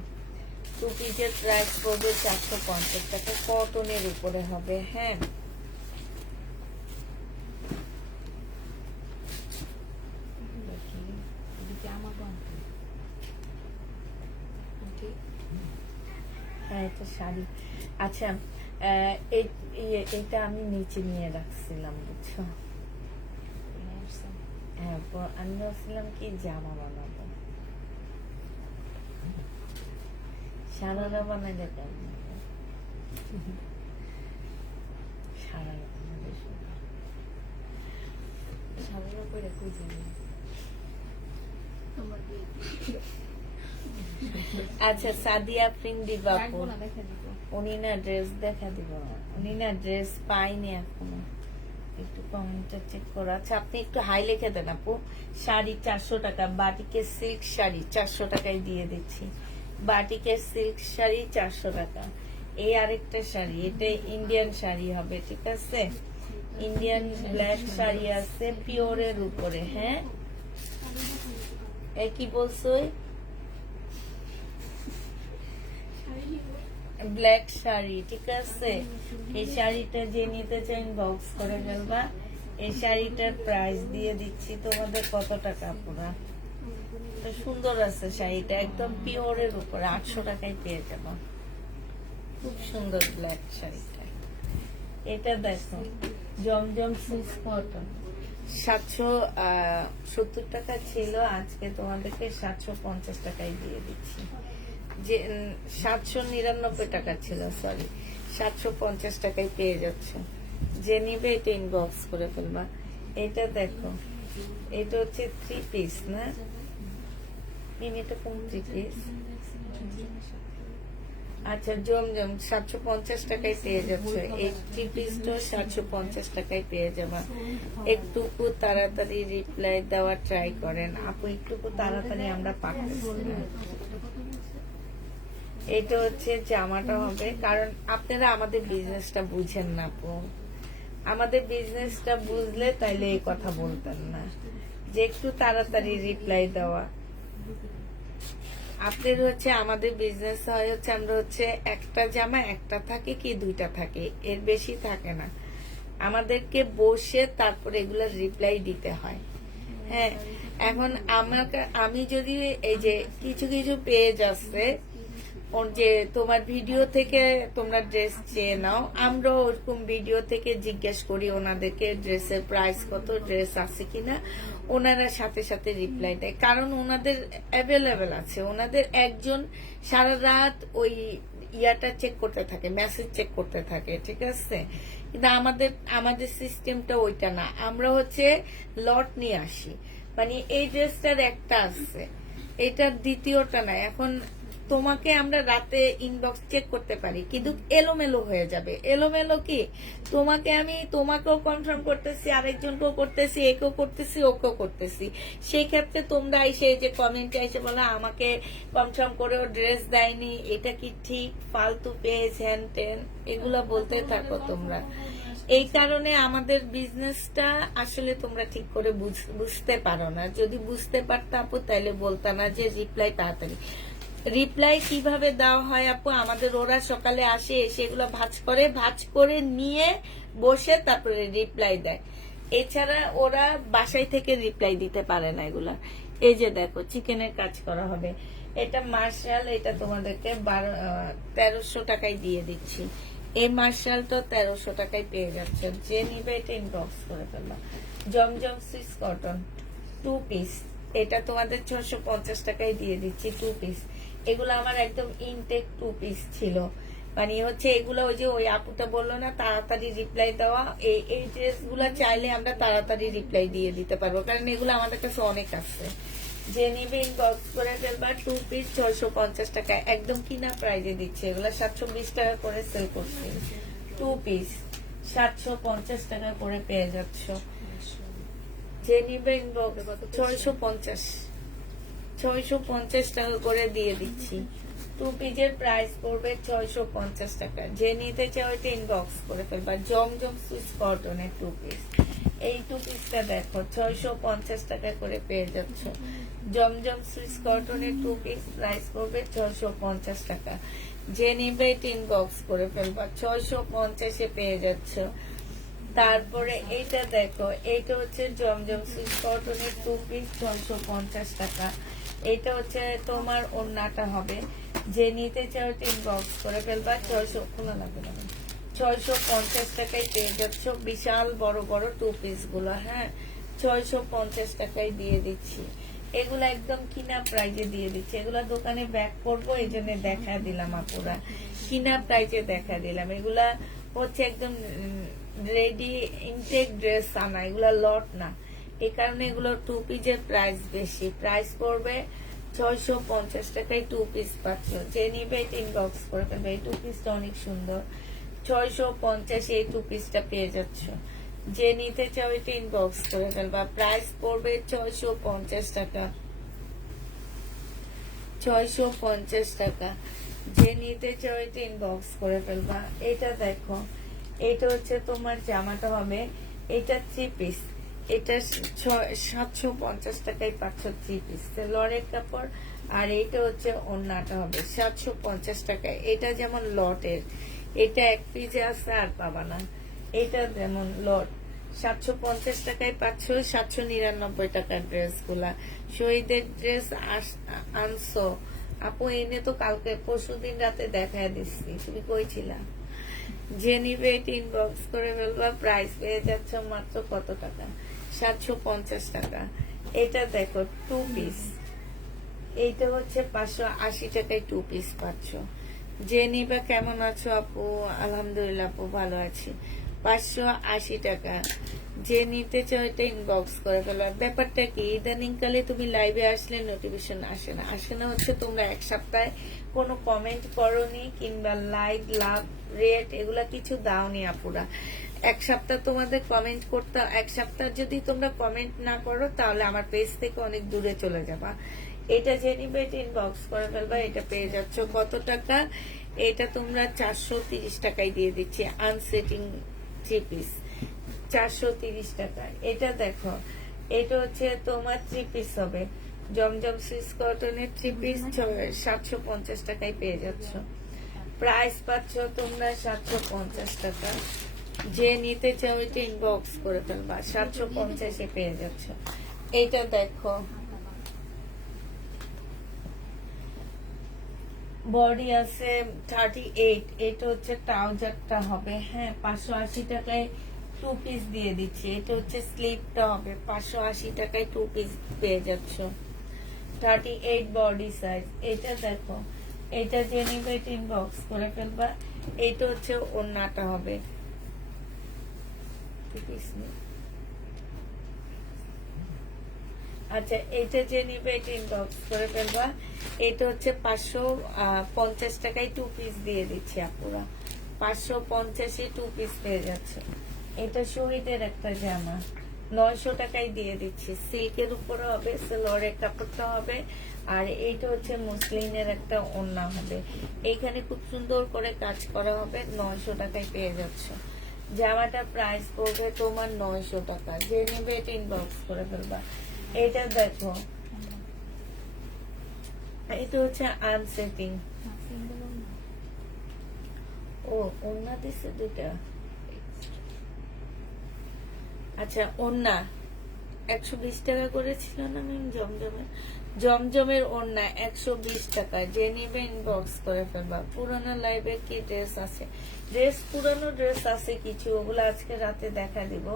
2 পিসের প্রাইস পড়বে 450 টাকা, কটনের উপরে হবে। হ্যাঁ, হ্যাঁ, এটা শাড়ি। আচ্ছা, এইটা আমি নিচে নিয়ে রাখছিলাম, বুঝছো? হ্যাঁ, আমি ভাবছিলাম কি জামা বানাবো, সারারা বানাইলে কেমন হবে? সারারা বানালে সারারা করে কই যাবে? আচ্ছা, সাদিয়া প্রিন্ট দিবা আপু। উনি না ড্রেস দেখা দিব, উনি না ড্রেস পাইনি এখনো, একটু কমেন্টটা চেক করো। আচ্ছা, আপনি একটু হাই লিখে দেন আপু। শাড়ি 400 টাকা, বাটিকের সিল্ক শাড়ি 400 টাকায় দিয়ে দিচ্ছি। বাটিকের সিল্ক শাড়ি 400 টাকা। এই আরেকটা শাড়ি, এটা ইন্ডিয়ান শাড়ি হবে, ঠিক আছে? ইন্ডিয়ান ব্ল্যাক শাড়ি আছে পিওরের উপরে। হ্যাঁ, এ কি বলছো? ব্ল্যাক শাড়ি, ঠিক আছে? এই শাড়িটা যে নিতে চান বক্স করে ফেলবা। এই শাড়িটার প্রাইস দিয়ে দিচ্ছি তোমাদের কত টাকা পুরা। সুন্দর আছে শাড়িটা, একদম পিওরের উপরে, 800 টাকায় পেয়ে যাবো। খুব সুন্দর ব্ল্যাক শাড়িটা। এটা দেখো, জমজম সুইস কটন, 770 টাকা ছিল, আজকে তোমাদেরকে 750 টাকায় দিয়ে দিচ্ছি। যে 799 টাকা ছিল, সরি 750 টাকায় পেয়ে যাচ্ছে। যে নিবে এটা ইনবক্স করে ফেলবা। এটা দেখো, এটা হচ্ছে 3 পিস না, এটা কোন 3 পিস? আচ্ছা, জমজম 750 টাকায় পেয়ে যাচ্ছে। এই 3 পিসটা 750 টাকায় পেয়ে যাবা। একটুকু তাড়াতাড়ি রিপ্লাই দেওয়ার ট্রাই করেন আপু, একটুকু তাড়াতাড়ি আমরা পাঠাচ্ছি না। এটা হচ্ছে জামাটা হবে, কারণ আপনারা আমাদের বিজনেসটা বুঝেন না আপু। আমাদের বিজনেসটা বুঝলে তাইলে এই কথা বলতেন না, যে একটু তাড়াতাড়ি রিপ্লাই দেওয়া। আপনার হচ্ছে আমাদের বিজনেস হয় হচ্ছে, আমরা হচ্ছে একটা জামা একটা থাকে কি দুইটা থাকে, এর বেশি থাকে না। আমাদেরকে বসে তারপরে এগুলো রিপ্লাই দিতে হয়। হ্যাঁ, এখন আমি যদি এই যে কিছু কিছু পেজ আছে ওর যে তোমার ভিডিও থেকে তোমরা ড্রেস চেয়ে নাও, আমরা ওরকম ভিডিও থেকে জিজ্ঞেস করি ওনাদেরকে ড্রেসের প্রাইস কত, ড্রেস আছে কিনা, ওনারা সাথে সাথে রিপ্লাই দেয়। কারণ ওনাদের অ্যাভেলেবেল আছে, ওনাদের একজন সারা রাত ওই ইয়াটা চেক করতে থাকে, মেসেজ চেক করতে থাকে, ঠিক আছে। কিন্তু আমাদের সিস্টেমটা ওইটা না, আমরা হচ্ছে লট নিয়ে আসি। মানে এই ড্রেসটার একটা আছে, এটার দ্বিতীয়টা না। এখন তোমাকে আমরা রাতে ইনবক্স চেক করতে পারি, কিন্তু এলোমেলো হয়ে যাবে। এলোমেলো কি, তোমাকেও কনফার্ম করতেছি, আরেকজনকেও করতেছি, একেও করতেছি, ওকেও করতেছি। সেই ক্ষেত্রে তোমরা এসে যে কমেন্টে এসে বলো আমাকে কনফার্ম করেও ড্রেস দেয়নি, এটা কি ঠিক, ফালতু পেজ, হ্যান টেন, এগুলা বলতে থাকো তোমরা। এই কারণে আমাদের বিজনেসটা আসলে তোমরা ঠিক করে বুঝতে পারো না। যদি বুঝতে পারতো আপু তাহলে বলতা না যে রিপ্লাই তাড়াতাড়ি। রিপ্লাই কিভাবে দেওয়া হয় আপু, আমাদের ওরা সকালে আসে, সেগুলো ভাঁজ করে নিয়ে বসে তারপরে রিপ্লাই দেয়। এছাড়া ওরা বাসায় থেকে রিপ্লাই দিতে পারে না এগুলা। এই যে দেখো চিকেনের কাজ করা হবে, এটা মার্শাল, এটা তোমাদেরকে 1300 টাকায় দিয়ে দিচ্ছি। এই মার্শালটা 1300 টাকায় পেয়ে যাচ্ছে, যে নিবে এটা ইনবক্স করে ফেলবা। জমজম সুইস কটন 2 পিস, এটা তোমাদের 650 টাকায় দিয়ে দিচ্ছি 2 পিস। এগুলো আমার একদম ইনটেক 2 পিস ছিল। মানে হচ্ছে এগুলো ওই যে ওই আপুটা বললো না তাড়াতাড়ি রিপ্লাই দেওয়া, এই ড্রেস গুলা চাইলে আমরা তাড়াতাড়ি রিপ্লাই দিয়ে দিতে পারবো, কারণ এগুলো আমাদের কাছে অনেক আছে। যে নিবে ইনবক্স করে ফেলবা। 2 পিস 650 টাকা, একদম কিনা প্রাইজে দিচ্ছে। এগুলো 720 টাকা করে সেল করছি। 2 পিস 750 টাকা করে পেয়ে যাচ্ছ। যে নিবে ইনবক্স 650 টাকা করে দিয়ে দিচ্ছি। 2 পিসের প্রাইস পড়বে 650 টাকা। যে নিতে চাও এটা ইনবক্স করে ফেলবা। জমজম সুইস কটনের 2 পিস, এই 2 পিসটা দেখো 650 টাকা করে পেয়ে যাচ্ছ। জমজম সুইস কটনের 2 পিস প্রাইস পড়বে 650 টাকা। যে নিবে এটা ইনবক্স করে ফেলবা। 650 পেয়ে যাচ্ছ। তারপরে এইটা দেখো, এইটা হচ্ছে জমজম সুইস কটনের 2 পিস 650 টাকা। এটা হচ্ছে তোমার ওড়নাটা হবে। যে নিতে চাও ইনবক্স করে ফেলবা। 650 টাকায় পেয়ে যাচ্ছ বিশাল বড় বড় 2 পিস গুলো। হ্যাঁ, 650 টাকায় দিয়ে দিচ্ছি। এগুলা একদম কিনা প্রাইজে দিয়ে দিচ্ছি। এগুলা দোকানে ব্যাক করবো, এই জন্য দেখা দিলাম আপুরা, কিনা প্রাইজে দেখা দিলাম। এগুলা হচ্ছে একদম রেডি ইনটেক ড্রেস আনা, এগুলা লট না। এই কারণে এগুলো 2 পিসের প্রাইস বেশি। প্রাইস পড়বে 650 টাকায় 2 পিস পাচ্ছ। যে নিবে ইনবক্স করে ফেলবে। এই 2 পিসটা অনেক সুন্দর। 650 এই 2 পিসটা পেয়ে যাচ্ছ। যে নিতে চাও এটা ইনবক্স করে ফেলবা। প্রাইস পড়বে 650 টাকা। 650 টাকা। যে নিতে চাও এটা ইনবক্স করে ফেলবা। এটা দেখো, এটা হচ্ছে তোমার জামাটা হবে, এটা 3 পিস, এটা 750 টাকায় পাচ্ছ 3 পিস লরের কাপড়। আর এটা হচ্ছে ওড়নাটা হবে 750 টাকায়। এটা যেমন লটের, এটা 1 পিসে আছে আর পাবা না। এটা যেমন লট 750 টাকায় পাচ্ছ। 799 টাকার ড্রেস গুলা, শহীদের ড্রেস আনছো আপু, এনে তো কালকে পরশুদিন রাতে দেখায় দিচ্ছি, তুমি কই ছিলা? যে নিবে এটা ইনবক্স করে ফেলবা। প্রাইস পেয়ে যাচ্ছ মাত্র কত টাকা? 750 টাকা। এটা দেখো 2 পিস, এইটা হচ্ছে 580 টাকায় 2 পিস পাচ্ছ। যে নিবা। কেমন আছো আপু? আলহামদুলিল্লাহ আপু ভালো আছি। 580 টাকা। যে নিতে চাও এটা ইনবক্স করে ফেলো। ব্যাপারটা কি, ইদানিং কালে তুমি লাইভে আসলে নোটিফিকেশন আসে না হচ্ছে তোমরা 1 সপ্তাহে কোনো কমেন্ট করনি, কিংবা লাইক, লাভ, রেট এগুলা কিছু দাওনি আপুরা। 1 সপ্তাহ তোমাদের কমেন্ট করতে, 1 সপ্তাহ যদি তোমরা কমেন্ট না করো তাহলে আমার পেজ থেকে অনেক দূরে চলে যাবা। এটা যে নিবে এটা ইনবক্স করে ফেলবা। এটা পেয়ে যাচ্ছ কত টাকা? এটা তোমরা 430 টাকায় দিয়ে দিচ্ছি। আনসেটিং 3 পিস 430 টাকা। এটা দেখো, এটা হচ্ছে তোমার 3 পিস হবে। জমজম সুইস কটনের 3 পিস 750 টাকায় পেয়ে যাচ্ছ। প্রাইস পাচ্ছ তোমরা 750 টাকা। যে নিতে চাও এটা ইনবক্স করে ফেলবা, 750 পেয়ে যাচ্ছ। এইটা দেখো বডি আছে 38, এটা হচ্ছে ট্রাউজারটা হবে, হ্যাঁ 580 টাকায় 2 পিস দিয়ে দিচ্ছি। এটা হচ্ছে স্লিপটা হবে, 580 টাকায় 2 পিস পেয়ে যাচ্ছ। 38 বডি সাইজ। এটা দেখো, এটা যে নিবে এটা ইনবক্স করে ফেলবা। এটা হচ্ছে ওড়নাটা হবে, 2 পিস নেই। আচ্ছা, এটা যে নিবে এটা ইনবক্স করে ফেলবা। এটা হচ্ছে 550 টাকায় 2 পিস দিয়ে দিচ্ছি আপুরা, 550-এ 2 পিস পেয়ে যাচ্ছে। এটা শহীদের একটা জামা, 900 টাকায় দিয়ে দিচ্ছি। সিল্কের উপরে হবে, সেলোয়ারের কাপড়টা হবে, আর এইটা হচ্ছে মুসলিনের একটা ওড়না হবে। এইখানে খুব সুন্দর করে কাজ করা হবে, 900 টাকায় পেয়ে যাচ্ছ। জামাটা প্রাইস পড়বে তোমার 900 টাকা। যে নেবে এটা ইনবক্স করে ফেলবা। এটা দেখো, এটা হচ্ছে আনসেটিং। ও ওড়না দিছে দুটা। আচ্ছা, ওড়না 120 টাকা করেছিল না ম্যাম? জমজমের ওড়না 120 টাকা। যে নিবে ইনবক্স করে ফেলবা। পুরানো লাইভে কি ড্রেস আছে? পুরানো ড্রেস আছে কিছু, ওগুলো আজকে রাতে দেখা দিব।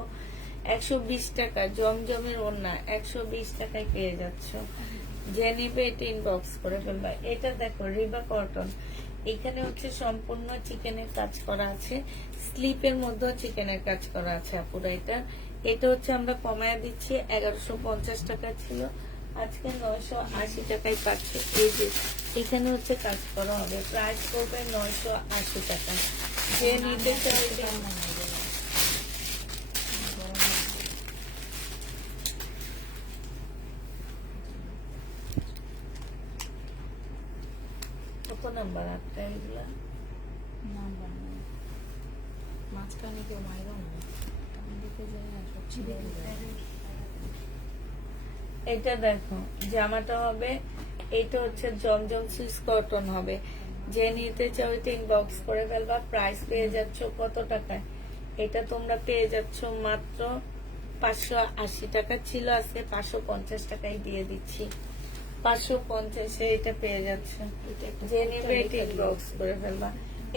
120 টাকা জমজমের ওড়না, 120 টাকায় পেয়ে যাচ্ছ। যে নিবে এটা ইনবক্স করে ফেলবা। এটা দেখো রিবা কটন, এখানে হচ্ছে সম্পূর্ণ চিকেনের কাজ করা আছে, স্লিপের মধ্যে চিকেনের কাজ করা আছে আপুরা। এটা হচ্ছে আমরা কমায় দিচ্ছি, 1150 টাকা ছিল, আজকে 980 টাকায় পাচ্ছে। এই যে এখানে হচ্ছে কাজ করা হবে, প্রাইস করবে 980 টাকা। যে নিতে চাই কত নাম্বার? আপনার এগুলা নাম্বার মাঝখানে কেউ মাইরো না, এটা দেখো জামাটা হবে, এটা হচ্ছে জমজম সুইস কটন হবে। যে নিতে চাও এটা ইনবক্স করে ফেলবা। প্রাইস পেয়ে যাচ্ছ কত টাকায়? এটা তোমরা পেয়ে যাচ্ছ মাত্র 580 টাকা ছিল, আজকে 550 টাকায় দিয়ে দিচ্ছি। 550-এ এটা পেয়ে যাচ্ছে। যে নেবে এটা ইনবক্স করে ফেলবা।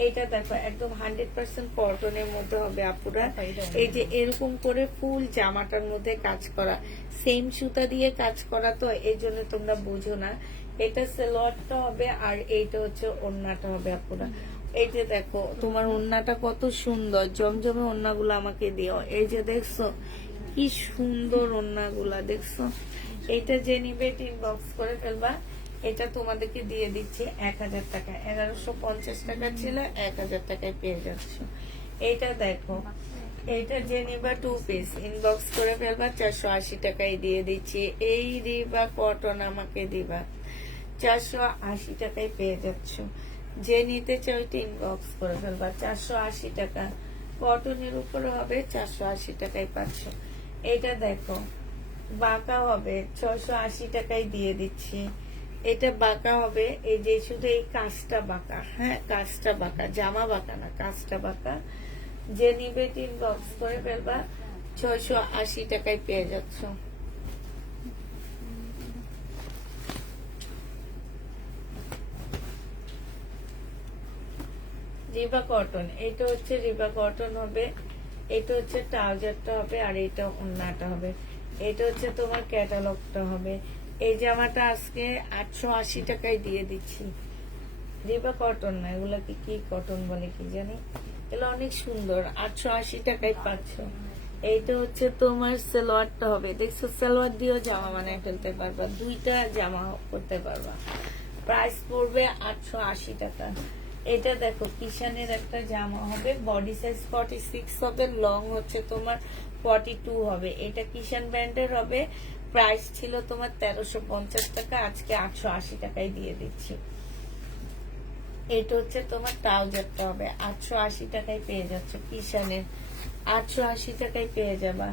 এইটা দেখো একদম 100% কটনের মধ্যে হবে আপুরা। এই যে এরকম করে ফুল জামাটার মধ্যে কাজ করা, সেম সুতা দিয়ে কাজ করা, তো এই জন্য তোমরা বুঝো না। এটা সেলোয়ারটা হবে, আর এইটা হচ্ছে ওড়নাটা হবে আপুরা। এই যে দেখো তোমার ওড়নাটা কত সুন্দর, জমজমে ওড়নাগুলো আমাকে দিও। এই যে দেখছো কি সুন্দর ওড়নাগুলা, দেখছো? এইটা যে নিবে ইনবক্স করে ফেলবা। এটা তোমাদেরকে দিয়ে দিচ্ছি 1000 টাকা, 1150 টাকা ছিল, 1000 টাকায় পেয়ে যাচ্ছ। এইটা দেখো, এইটা যে নিবা 2 পিস ইনবক্স করে ফেলবা, 480 টাকায় দিয়ে দিচ্ছি। এই রিবা কটন আমাকে দিবা, 480 টাকায় পেয়ে যাচ্ছ। যে নিতে চাও ইনবক্স করে ফেলবা, 480 টাকা কটনের উপরে হবে, 480 টাকায় পাচ্ছ। এটা দেখো বাঁকা হবে, 680 টাকায় দিয়ে দিচ্ছি। এটা বাঁকা হবে, এই যে শুধু এই কাজটা বাঁকা, হ্যাঁ কাজটা বাঁকা, জামা বাঁকা না, কাজটা বাঁকা। যে নিবে ইনবক্স করে ফেলবা, 680 টাকায় পেয়ে যাচ্ছ। রিবা কটন, এটা হচ্ছে রিবা কটন হবে, এটা হচ্ছে ট্রাউজারটা হবে, আর এটা ওড়নাটা হবে। এটা হচ্ছে তোমার ক্যাটালগটা হবে। এই জামাটা আজকে 880 টাকায় দিয়ে দিচ্ছি। রিবা কটন না, এগুলাকে কি কটন বলে কি জানি, এগুলো অনেক সুন্দর, 880 টাকায় পাচ্ছ। এইটা হচ্ছে তোমার সালোয়ারটা হবে, দেখছো সালোয়ার দিয়েও জামা বানায় ফেলতে পারবা, দুইটা জামা করতে পারবা। প্রাইস পড়বে 880 টাকা। এটা দেখো কিষানের একটা জামা হবে, বডি সাইজ 46 হবে, লং হচ্ছে তোমার 42 হবে। এটা কিষান ব্র্যান্ডের হবে। প্রাইস ছিল তোমার 1350 টাকা, আজকে 880 টাকায় দিয়ে দিচ্ছি। এটা হচ্ছে তোমার ট্রাউজারটা হবে, 880 টাকায় পেয়ে যাচ্ছে কিষানের, 880 টাকায় পেয়ে যাবা।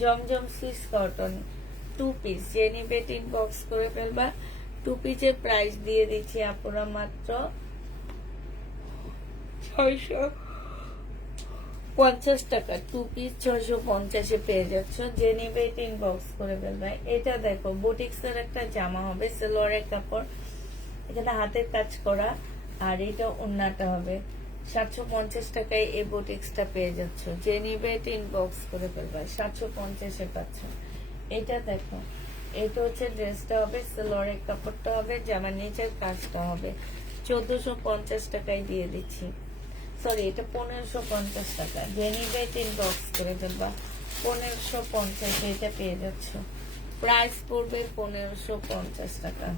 জমজম সুইস কটন 2 পিস, যে নিবে ইনবক্স করে ফেলবা। 2 পিসের প্রাইস দিয়ে দিচ্ছি আপুরা মাত্র 600 টাকা 2 পিস 650 পেয়ে যাচ্ছ। যে নিবে ইনবক্স করে ফেলবে। এটা দেখো বুটিক্সের একটা জামা হবে, সেলোয়ারের কাপড়, এখানে হাতের কাজ করা, আর এটা ওন্নাটা হবে। 750 টাকায় এই বুটিক্সটা পেয়ে যাচ্ছ। যে নিবে ইনবক্স করে ফেলবে। 750 পাচ্ছ। এটা দেখো, এটা হচ্ছে ড্রেসটা হবে, সেলোয়ারের কাপড়টা হবে, জামার নিচের কাজটা হবে। 1450 টাকায় দিয়ে দিচ্ছি। সরি, এটা 1550 টাকা। যে নিবে ইনবক্স করে ফেলবা। 1550 এটা পেয়ে যাচ্ছ। প্রাইস পড়বে 1550 টাকা।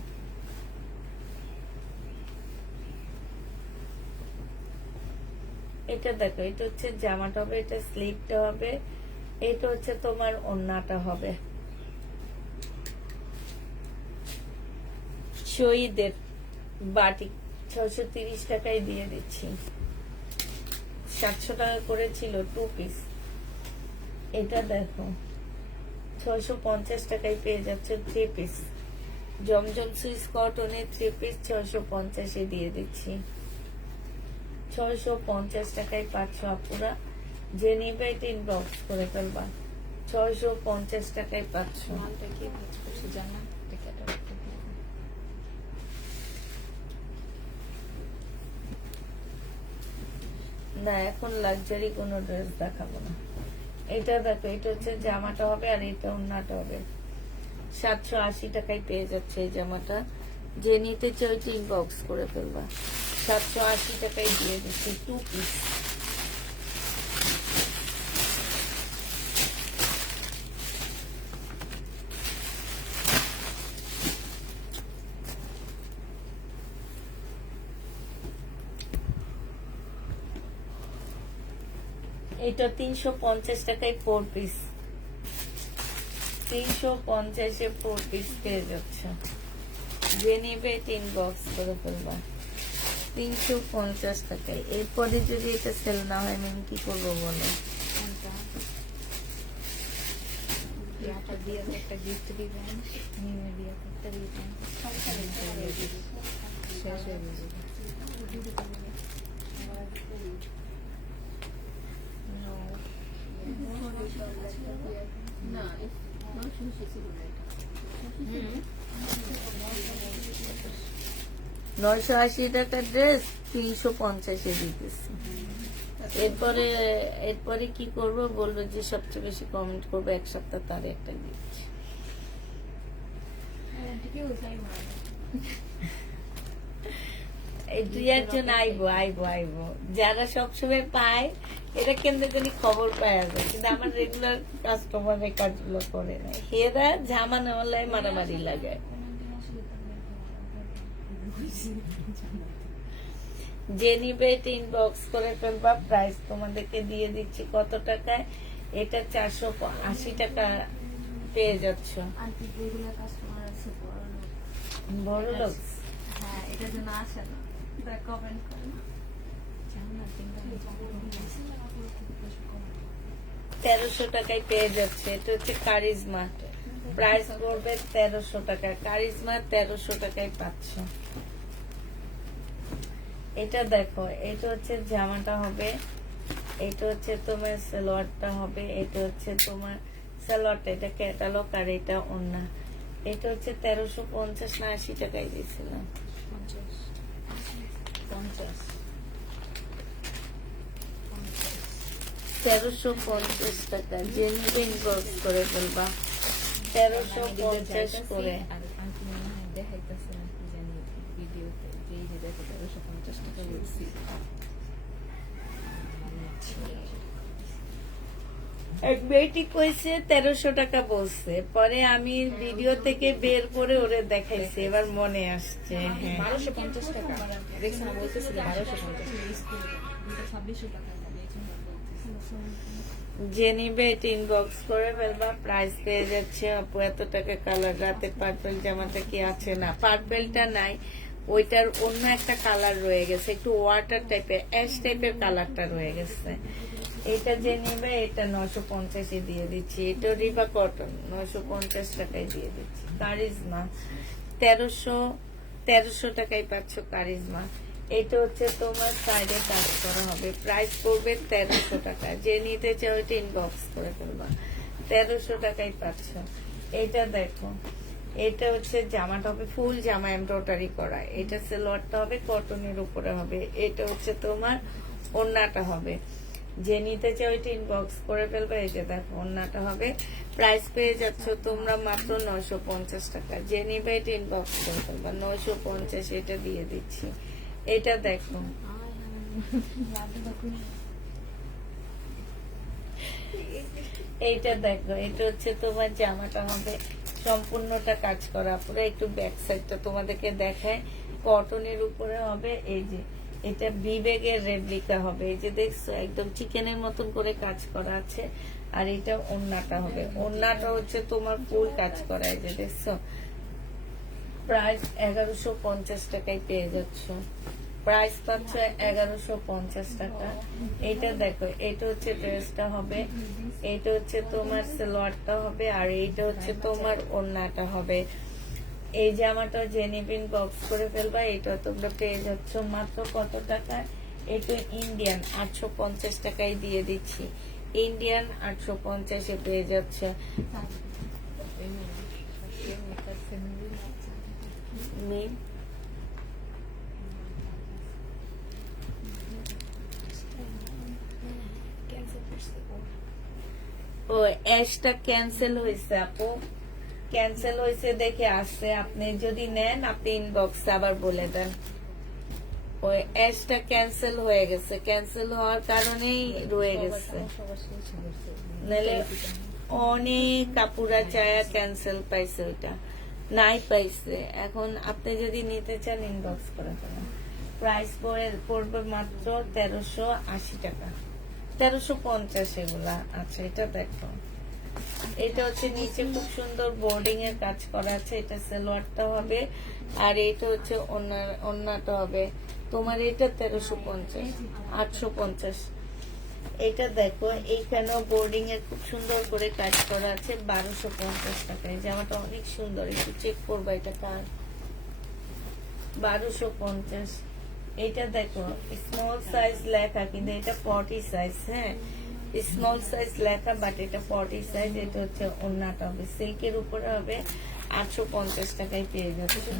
এটা দেখো, এটা হচ্ছে জামাটা হবে, এটা স্লিভটা হবে, এটা হচ্ছে তোমার ওন্নাটা হবে। শহীদের বাটিক 630 টাকায় দিয়ে দিচ্ছি। 700 টাকা করে ছিল 2 পিস। এটা দেখো 650 টাকায় পেয়ে যাচ্ছে 3 পিস। জমজম সুইস কটনের 3 পিস 650 দিয়ে দিচ্ছি। 650 টাকায় পাচ্ছ আপুরা। যে নিবে ইনবক্স করে ফেলবা। 650 টাকায় পাচ্ছ। মালটা কি কাজ করছে জানা? না, এখন লাক্সারি কোনো ড্রেস দেখাবো না। এটা দেখো, এটা হচ্ছে জামাটা হবে, আর এটা ওন্নাটা হবে। 780 টাকায় পেয়ে যাচ্ছে এই জামাটা। যে নিতে চাই ইনবক্স করে ফেলবা। 780 টাকায় দিয়ে দিচ্ছি 2 পিস। এটা 350 টাকায় 4 পিস। 350-এ 4 পিস পেয়ে যাচ্ছে। যে নিবে ইনবক্স করে ফেলবা। 350 টাকায়। এরপরে যদি এটা সেল না হয় আমি কি করবো বলো? একটা গিফট দিবেন, নিউ এরিয়া একটা দিবেন, শেষ হয়ে যাবে। না, 980 টাকার ড্রেস 350-এ দিতেছি। এরপরে কি করব বলবো, যে সবচেয়ে বেশি কমেন্ট করবে 1 সপ্তাহ তার একটা দিচ্ছি। এই 2-1 আইবো যারা সবসময় পায়, এটা কেন্দ্রে জানি খবর পায় আছে, কিন্তু আমার রেগুলার কাস্টমার এই কাজগুলো করে না। হেরা ঝামানো হলে মারামারি লাগে। যে নিবে এটা ইনবক্স করে ফেলবা। প্রাইস তোমাদেরকে দিয়ে দিচ্ছি কত টাকায়। এটা 480 টাকা পেয়ে যাচ্ছ। বড় লোক। হ্যাঁ, এটার জন্য আসে না, কমেন্ট করে না। 1300 টাকায় পেয়ে যাচ্ছে। এটা হচ্ছে কারিজমা। প্রাইস পড়বে 1300 টাকা। কারিজমা 1300 টাকায় পাচ্ছ। এটা দেখো, এটা হচ্ছে জামাটা হবে, এটা হচ্ছে তোমার সালোয়ারটা হবে, এটা হচ্ছে তোমার সালোয়ারটা, এটা ক্যাটালগ, আর এটা ওন্না। এটা হচ্ছে 1350 না 80 টাকায় দিয়েছিলাম। 1350 টাকা। যে নিবে ইনবক্স করে ফেলবা। 1350 করে। দেখাইতেছে না কি জানি ভিডিওতে, যে এই যে দেখো 1350 টাকা বলছি। এক মেয়েটি কইছে 1300 টাকা বলছে, পরে আমি ভিডিও থেকে বের করে ওরে দেখাইছি, এবার মনে আসছে। হ্যাঁ, 1250 টাকা দেখছ না, বলতেছিল 1250। যে নিবে এটা ইনবক্স করে ফেলবা। প্রাইস পেয়ে যাচ্ছে আপু এত টাকা। কালার রাতে পার্পল জামাটা কি আছে? না, পার্পলটা নাই, ওইটার অন্য একটা কালার রয়ে গেছে, একটু ওয়াটার টাইপের, অ্যাশ টাইপের কালারটা রয়ে গেছে। এটা যে নিবে এটা 950 দিয়ে দিচ্ছি। এটা রিবা কটন 950 টাকায় দিয়ে দিচ্ছি। কারিজমা 1300 টাকায় পাচ্ছ কারিজমা। এটা হচ্ছে তোমার সাইডে কাজ করা হবে, প্রাইস পড়বে 1300 টাকা। যে নিতে চাও এটা ইনবক্স করে ফেলবা, 1300 টাকায় পাচ্ছ। এটা দেখো, এটা হচ্ছে জামাটা হবে ফুল জামা এমব্রয়ডারি করা, এটা সালোয়ারটা হবে কটনের উপরে হবে, এটা হচ্ছে তোমার ওড়নাটা হবে। যে নিতে চাও এটা ইনবক্স করে ফেলবে। এই যে দেখো ওড়নাটা হবে, প্রাইস পেয়ে যাচ্ছ তোমরা মাত্র 950 টাকা। যে নিবে এটা ইনবক্স করে ফেলবা, 950 এটা দিয়ে দিচ্ছি। এটা দেখো, এইটা দেখো, এটা হচ্ছে তোমার জামাটা হবে সম্পূর্ণটা কাজ করা, পুরো একটু ব্যাক সাইডটা তোমাদেরকে দেখায়, কটনের উপরে হবে। এই যে এটা বিবেগের রেপ্লিকা হবে, এই যে দেখছো একদম চিকেনের মতন করে কাজ করা আছে। আর এটা ওড়নাটা হবে, ওড়নাটা হচ্ছে তোমার ফুল কাজ করা, এই যে দেখছো। প্রাইস 1150 টাকায় পেয়ে যাচ্ছ, প্রাইস পাচ্ছ 1150 টাকা। এইটা দেখো, এটা হচ্ছে ড্রেসটা হবে, এইটা হচ্ছে তোমার সালোয়ারটা হবে, আর এইটা হচ্ছে তোমার ওড়নাটা হবে। এই জামাটা জেনিবিন বক্স করে ফেলবা। এটা তোমরা পেয়ে যাচ্ছ মাত্র কত টাকা? এটা ইন্ডিয়ান 850 টাকায় দিয়ে দিচ্ছি, ইন্ডিয়ান 850-এ পেয়ে যাচ্ছ। ও অ্যাশটা ক্যান্সেল হয়েছে আপু, ক্যান্সেল হয়েছে দেখে আসছে। আপনি যদি নেন আপনি ইনবক্সে আবার বলে দেন। ওই অ্যাশটা ক্যান্সেল হয়ে গেছে, ক্যান্সেল হওয়ার কারণেই রয়ে গেছে, নাহলে অনেক কাপুরা চায়া ক্যান্সেল পাইছে, ওইটা নাই পাইছে। এখন আপনি যদি নিতে চান ইনবক্স করে ফেলেন। প্রাইস পড়বে মাত্র 1380 টাকা, 1350 এগুলা। আচ্ছা এটা দেখো, এটা হচ্ছে নিচে খুব সুন্দর বোর্ডিং এর কাজ করা আছে, এটা সালোয়ারটা হবে, আর এটা হচ্ছে ওড়নাটা হবে তোমার। এটা 1350, 850। এটা দেখো, এইখানেও বোর্ডিং এর খুব সুন্দর করে কাজ করা আছে, 1250 টাকা। এই জামাটা অনেক সুন্দর, একটু চেক করবা এটা কার, 1250। এটা দেখো স্মল সাইজ লেখা, কিন্তু এটা 40 সাইজ। হ্যাঁ, স্মল সাইজ লেখা, বাট এটা 40 সাইজ। এটা হচ্ছে ওড়নাটা হবে, সিল্কের উপরে হবে, 850 টাকায় পেয়ে যাচ্ছে।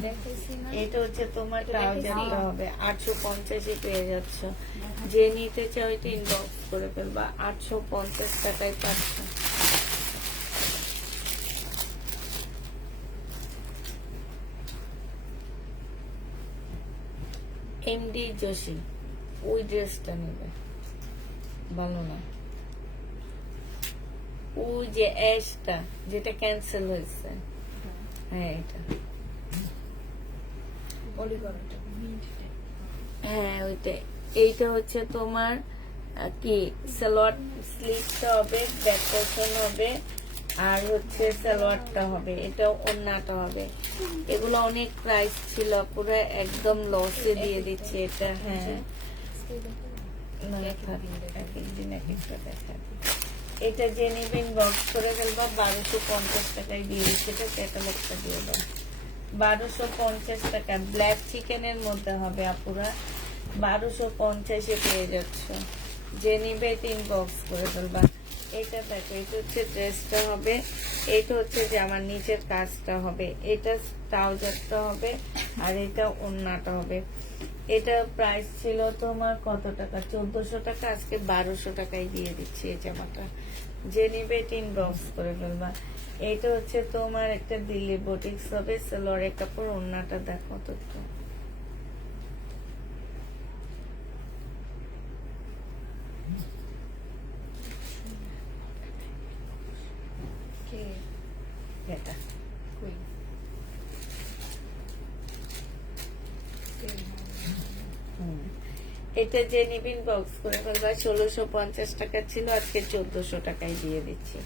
এটা হচ্ছে তোমার ট্রাউজারটা হবে, 850-এ পেয়ে যাচ্ছ। যে নিতে চাও এটা ইনবক্স করে ফেলবা, 850 টাকায় পাচ্ছ। এমডি জোশী, ওই ড্রেসটা নেবে, ভালো না। ওই যে অ্যাশটা যেটা ক্যান্সেল হয়েছে, হ্যাঁ এটা, হ্যাঁ ওইটাই। এইটা হচ্ছে তোমার কি সালোয়ার, স্লিভটা হবে, ব্যাক পোর্শন হবে, আর হচ্ছে সালোয়ারটা হবে, এটা ওড়নাটা হবে। এগুলো অনেক প্রাইস ছিল, পুরো একদম লসে দিয়ে দিচ্ছে এটা। হ্যাঁ, এটা যে নিবেন বক্স করে ফেলবা, 1250 টাকায় দিয়ে দিচ্ছে। এটা ক্যাটালগটা দিয়ে দাও, 1250 টাকা। ব্ল্যাক চিকেনের মধ্যে হবে আপুরা, 1250-এ পেয়ে যাচ্ছ। যে নিবে 3 বক্স করে ফেলবা। এটা দেখো, এটা হচ্ছে ড্রেসটা হবে, এটা হচ্ছে যে আমার নিচের কাজটা হবে, এটা ট্রাউজারটা হবে, আর এটা ওড়নাটা হবে। এটা প্রাইস ছিল তোমার কত টাকা? 1400 টাকা, আজকে 1200 টাকায় দিয়ে দিচ্ছি এই জামাটা। যে নিবে 3 বক্স করে ফেলবা। এটা হচ্ছে তোমার একটা দিল্লি বুটিক্স হবে, সালোয়ারের কাপড়, ওড়নাটা দেখো তো একটু। এটা এটা যে নিবিন বক্স করে ফেলবা, 1650 টাকা ছিল, আজকে 1400 টাকায় দিয়ে দিচ্ছি।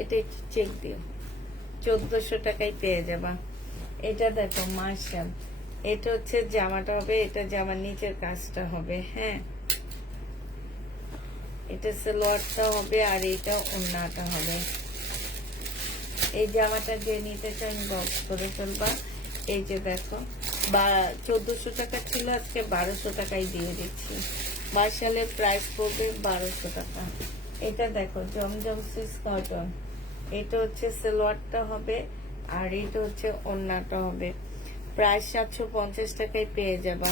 এটা চেক দিও, 1400 টাকায় পেয়ে যাবা। এটা দেখো মার্শাল, এটা হচ্ছে জামাটা হবে, এটা জামার নিচের কাজটা হবে। হ্যাঁ, এটা সালোয়ারটা হবে, আর এটা ওড়নাটা হবে। এই জামাটা যে নিতে চান বক্স করে ফেলবা। এই যে দেখো বা 1400 টাকা ছিল, আজকে 1200 টাকায় দিয়ে দিচ্ছি। মার্শালের প্রাইস পড়বে 1200 টাকা। এটা দেখো জমজম সুইস কটন, এটা হচ্ছে সালোয়ারটা হবে আর এটা হচ্ছে ওড়নাটা হবে। প্রাইস 750 টাকায় পেয়ে যাবা।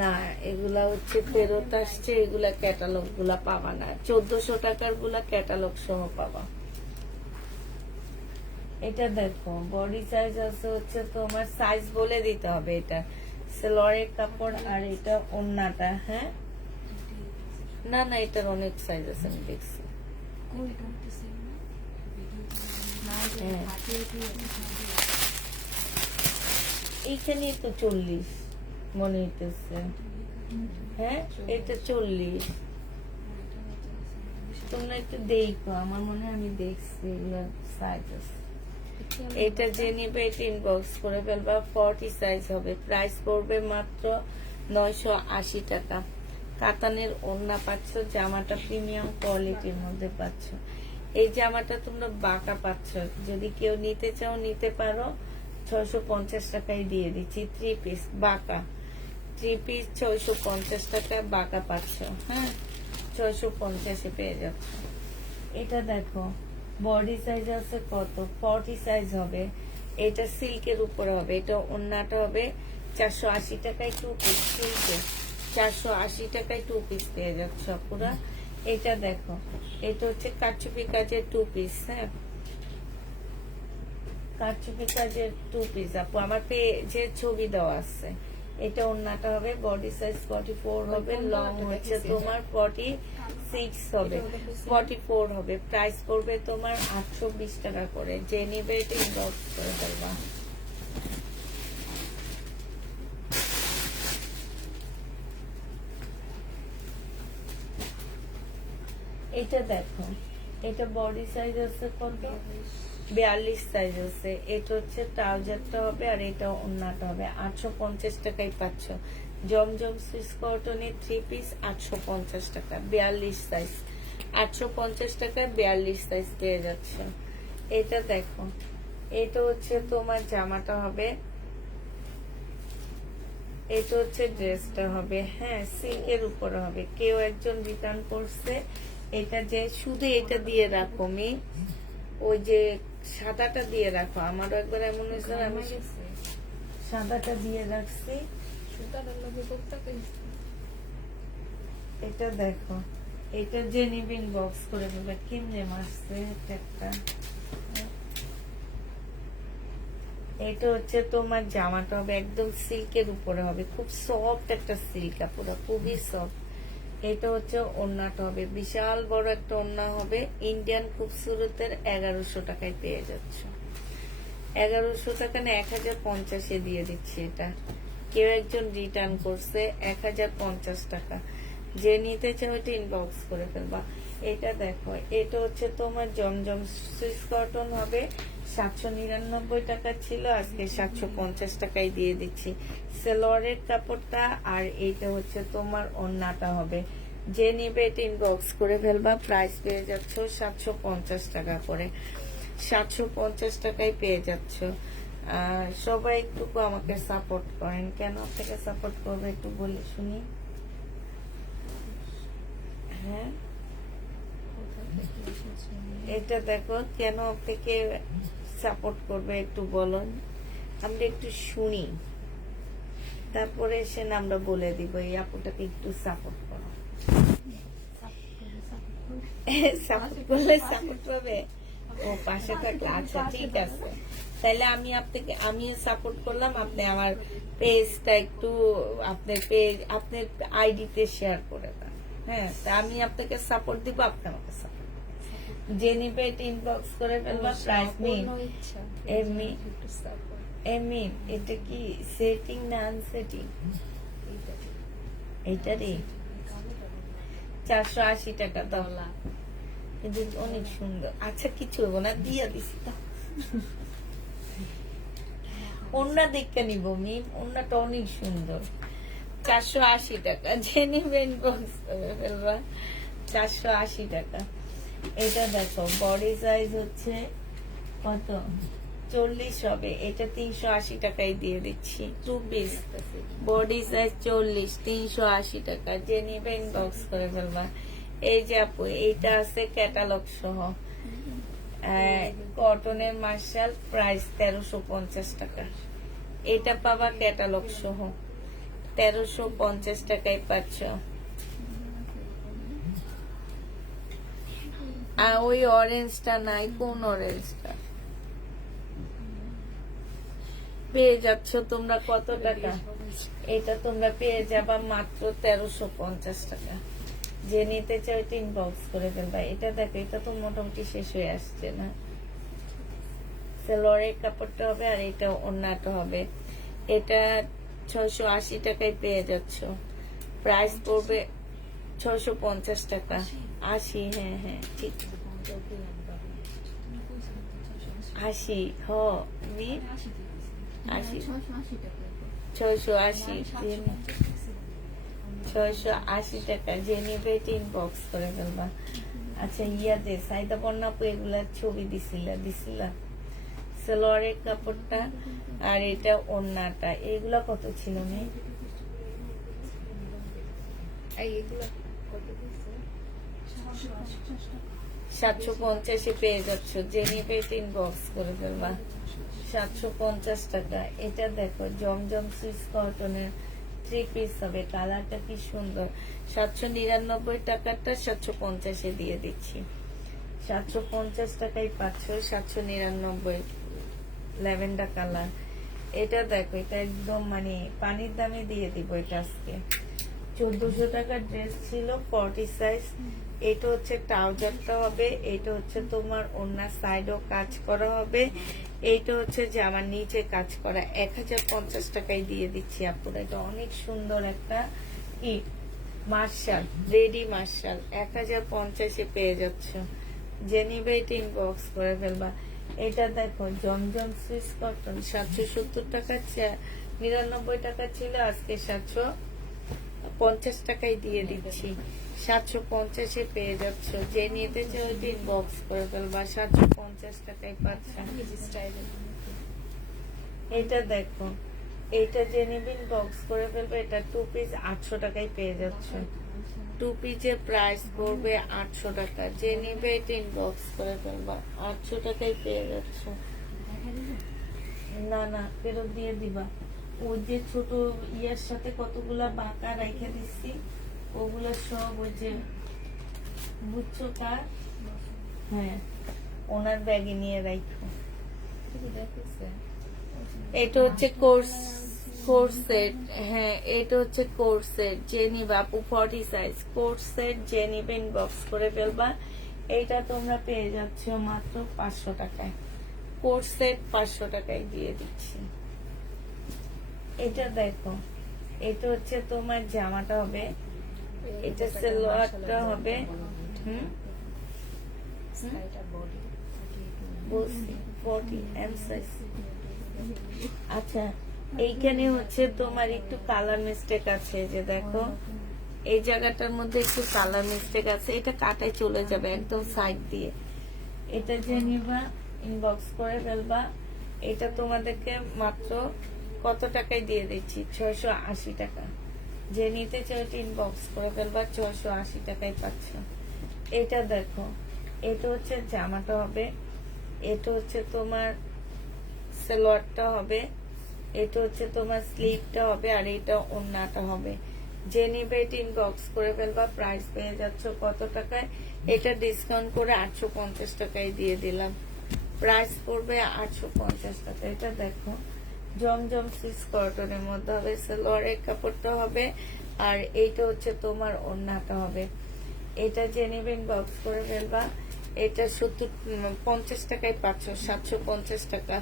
না এগুলা হচ্ছে ফেরত আসছে, এগুলা ক্যাটালগ গুলা পাবা না। 1400 টাকার গুলা ক্যাটালগ সহ পাবা। এটা দেখো বডি সাইজ আছে হচ্ছে তোমার, সাইজ বলে দিতে হবে। এটা সালোয়ারের কাপড় আর এটা ওড়নাটা। হ্যাঁ না না, এটার অনেক সাইজ আছে, আমি দেখছি। হ্যাঁ। এইখানে তো 40 মনে হইতেছে। হ্যাঁ এটা 40। তোমরা একটু দেখো, আমার মনে হয় আমি দেখছি এগুলো সাইজ আছে। এটা যে নিবে এটা ইনবক্স করে ফেলবা। 40 সাইজ হবে। প্রাইস পড়বে মাত্র 980 টাকা। কাতানের ওড়না পাচ্ছ, জামাটা প্রিমিয়াম কোয়ালিটির মধ্যে পাচ্ছ। এই জামাটা তোমরা বাঁকা পাচ্ছ, যদি কেউ নিতে চাও নিতে পারো। 650 টাকায় দিয়ে দিচ্ছি। 3 পিস বাঁকা, 3 পিস 650 টাকায় বাঁকা পাচ্ছ। হ্যাঁ 650-এ পেয়ে যাচ্ছ। এটা দেখো বডি সাইজ আছে কত, 40 সাইজ হবে। এটা সিল্কের উপরে হবে। এটা ওড়নাটা হবে 480 টাকায় 2 পিস সিল্কে। 480 টাকায় 2 পিস পেয়ে যাচ্ছ পুরা। এটা দেখো এটা হচ্ছে কারচুপি কাজের 2 পিস। হ্যাঁ কারচুপি কাজের 2 পিস আপু আমার পেজে ছবি দেওয়া আছে। এটা ওড়নাটা হবে, বডি সাইজ 44 হবে, লং হচ্ছে তোমার 46 হবে, 44 হবে। প্রাইস পড়বে তোমার 820 টাকা করে। যে নিবে এটা ইনবক্স করে ফেলবা। এটা দেখো এটা বডি সাইজ আছে কত, 42 সাইজ আছে। এটা হচ্ছে ট্রাউজারটা হবে আর এটা ওড়নাটা হবে। 850 টাকায় পাচ্ছ। জমজম সুইস কটনের 3 পিস 850 টাকা, 42 সাইজ। 850 টাকায় 42 সাইজ পেয়ে যাচ্ছ। এটা দেখো এটা হচ্ছে তোমার জামাটা হবে, এটা হচ্ছে ড্রেসটা হবে। হ্যাঁ সিল্কের উপরে হবে। কেউ একজন রিটার্ন করছে এটা, যে শুধু এটা দিয়ে রাখো মি, ওই যে সাদাটা দিয়ে রাখো। আমারও একবার এমন হয়েছে, আমি সাদাটা দিয়ে রাখছি। এটা দেখো এটা জেনিবিন বক্স করে দেবে। কেমনে মারছে একটা। এটা হচ্ছে তোমার জামাটা হবে একদম সিল্কের উপরে হবে, খুব সফট একটা সিল্ক পুরো, খুবই সফট। এটা হচ্ছে ওড়নাটা হবে, বিশাল বড় একটা ওড়না হবে। ইন্ডিয়ান খুবসুরতের 1100 টাকায় পেয়ে যাচ্ছ। 1100 টাকা না 1050-এ দিয়ে দিচ্ছি। এটা কেউ একজন রিটার্ন করছে 1050 টাকা। যে নিতে চাও এটা ইনবক্স করে ফেলবা। এটা দেখো এটা হচ্ছে তোমার জমজম সুইস কটন হবে। 799 টাকা ছিল, আজকে 750 টাকায় দিয়ে দিচ্ছি। সালোয়ারের কাপড়টা আর এইটা হচ্ছে তোমার ওড়নাটা হবে। যে নিবে এটা ইনবক্স করে ফেলবা। প্রাইস পেয়ে যাচ্ছ 750 টাকা করে। 750 টাকায় পেয়ে যাচ্ছ। সবাই একটু আমাকে সাপোর্ট করেন। কেন আপনাকে সাপোর্ট করবে একটু বলে শুনি। হ্যাঁ এটা দেখো কেন আপনাকে সাপোর্ট করবে একটু বলুন, আমরা একটু শুনি, তারপরে সে আমরা বলে দিব এই আপুটাকে একটু সাপোর্ট করো। সাপোর্ট করলে সাপোর্ট পাবে। ও পাশে থাকলে আচ্ছা ঠিক আছে। তাইলে আমি আপনাকে আমিও সাপোর্ট করলাম। আপনি আমার পেজটা একটু আপনার পেজ আপনার আইডিতে শেয়ার করে দেন। হ্যাঁ তা আমি আপনাকে সাপোর্ট দিব, আপনি আমাকে সাপোর্ট। যে নিবে এটা ইনবক্স করে ফেলবা। প্রাইস মিন এমনি এটা কি সেটিং না আনসেটিং? এইটারই 480 টাকা দাও, কিন্তু অনেক সুন্দর। আচ্ছা কিছু হবো না, দিয়া দিছি তো। ওন্না দেখে নিব মিম, ওন্নাটা অনেক সুন্দর। 480 টাকা। যে নিবে ইনবক্স করে ফেলবা। 480 টাকা। এটা দেখো বডি সাইজ হচ্ছে কত 40 হবে, এটা 380 টাকায় দিয়ে দিচ্ছি। 2 পিস বডি সাইজ 40, 380 টাকা। যে নিবে ইনবক্স করে ফেলবা। এই যে আপু, এইটা আছে ক্যাটালগ সহ, কটনের মার্শাল, প্রাইস 1350 টাকা। এটা পাবা ক্যাটালগ সহ 1350 টাকায় পাচ্ছ। আর ওই অরেঞ্জটা নাই, কোন অরেঞ্জটা পেয়ে যাচ্ছ তোমরা কত টাকা? এটা তোমরা পেয়ে যাবা মাত্র 1350 টাকা। যে নিতে চাও এটা ইনবক্স করে ফেলবা। এটা দেখো, এটা তো মোটামুটি শেষ হয়ে আসছে না? সেলোয়ারের কাপড়টা হবে আর এটা ওড়নাটা হবে। এটা 680 টাকায় পেয়ে যাচ্ছ। প্রাইস পড়বে 650 টাকা। 80, হ্যাঁ হ্যাঁ ঠিক, 80 হ মি 80, 680, 680 টাকা। যে নিবে এটা ইনবক্স করে ফেলবা। আচ্ছা, ইয়াতে সাইদা পণ্যাপু এগুলার ছবি দিছিলা সালোয়ারের কাপড়টা আর এটা ওড়নাটা, এগুলা কত ছিল মেয়ে? এইগুলো কত দিচ্ছে? 750 পেয়ে যাচ্ছ। যে নিবে এটা ইনবক্স করে ফেলবা। 750 টাকা। এটা দেখো জমজম সুইস কটনের 3 পিস হবে, কালারটা কি সুন্দর। 799 টাকাটা 750 দিয়ে দিচ্ছি। 750 টাকায় পাচ্ছ 799 ল্যাভেন্ডার কালার। এটা দেখো, এটা একদম মানে পানির দামে দিয়ে দিব এটা আজকে। 1400 টাকার ড্রেস ছিল 40 সাইজ। এটা হচ্ছে ট্রাউজারটা হবে, এটা হচ্ছে তোমার ওনার সাইডও কাজ করা হবে, এইটা হচ্ছে জামার নিচে কাজ করা। 1050 টাকায় দিয়ে দিচ্ছি আপুরা। এটা অনেক সুন্দর একটা কি মার্শাল, রেডি মার্শাল, 1050 পেয়ে যাচ্ছ। যে নিবে এটা ইনবক্স করে ফেলবা। এটা দেখো জমজম সুইস কটন 770 টাকা, 99 টাকা ছিল, আজকে 750 টাকায় দিয়ে দিচ্ছি। 750 পেয়ে যাচ্ছ। যে নিতে চাও ওইটা ইনবক্স করে ফেলবা। 750 টাকায় পাচ্ছ। এটা দেখো, এইটা যে নিবে ইনবক্স করে ফেলবে। এটা 2 পিস 800 টাকায় পেয়ে যাচ্ছ। 2 পিসের প্রাইস পড়বে 800 টাকা। যে নিবে এটা ইনবক্স করে ফেলবা। 800 টাকায় পেয়ে যাচ্ছ। না না, ফেরত দিয়ে দিবা। ওই যে ছোট ইয়ার সাথে কতগুলা বাঁকা রেখে দিচ্ছি, ওগুলো সব ওই যে বুঝছো কার, হ্যাঁ ওনার ব্যাগে নিয়ে রাখো। এটা হচ্ছে কোর্স সেট, হ্যাঁ এটা হচ্ছে কোর্স সেট। যে নিবা আপু 40 সাইজ কোর্স সেট, যে নিবে ইনবক্স করে ফেলবা। এইটা তোমরা পেয়ে যাচ্ছ মাত্র 500 টাকায়। কোর্স সেট 500 টাকায় দিয়ে দিচ্ছি। এটা দেখো, এটা হচ্ছে তোমার জামাটা হবে, এটা সালোয়ারটা হবে। বলছি 40 এম সাইজ। আচ্ছা, এইখানে হচ্ছে তোমার একটু কালার মিস্টেক আছে, যে দেখো এই জায়গাটার মধ্যে একটু কালার মিস্টেক আছে, এটা কাটায় চলে যাবে একদম সাইড দিয়ে। এটা যে নিবা ইনবক্স করে ফেলবা। এটা তোমাদেরকে মাত্র কত টাকায় দিয়ে দিচ্ছি? 680 টাকা। যে নিতে চাও ইনবক্স করে ফেলবা। 680 টাকায় পাচ্ছ। এটা দেখো, এটা হচ্ছে জামাটা হবে, এটা হচ্ছে তোমার সালোয়ারটা হবে, এটা হচ্ছে তোমার স্লিভটা হবে, আর এটা ওড়নাটা হবে। যে নিবে এটা ইনবক্স করে ফেলবা। প্রাইস পেয়ে যাচ্ছ কত টাকায়? এটা ডিসকাউন্ট করে 850 টাকায় দিয়ে দিলাম। প্রাইস পড়বে 850 টাকা। এটা দেখো জমজম সুইস কটনের মধ্যে হবে, সালোয়ারের কাপড়টা হবে, আর এইটা হচ্ছে তোমার ওড়নাটা হবে। এটা যে নিবে ইনবক্স করে ফেলবা। এটা 50 টাকায় পাচ্ছ। 750 টাকা।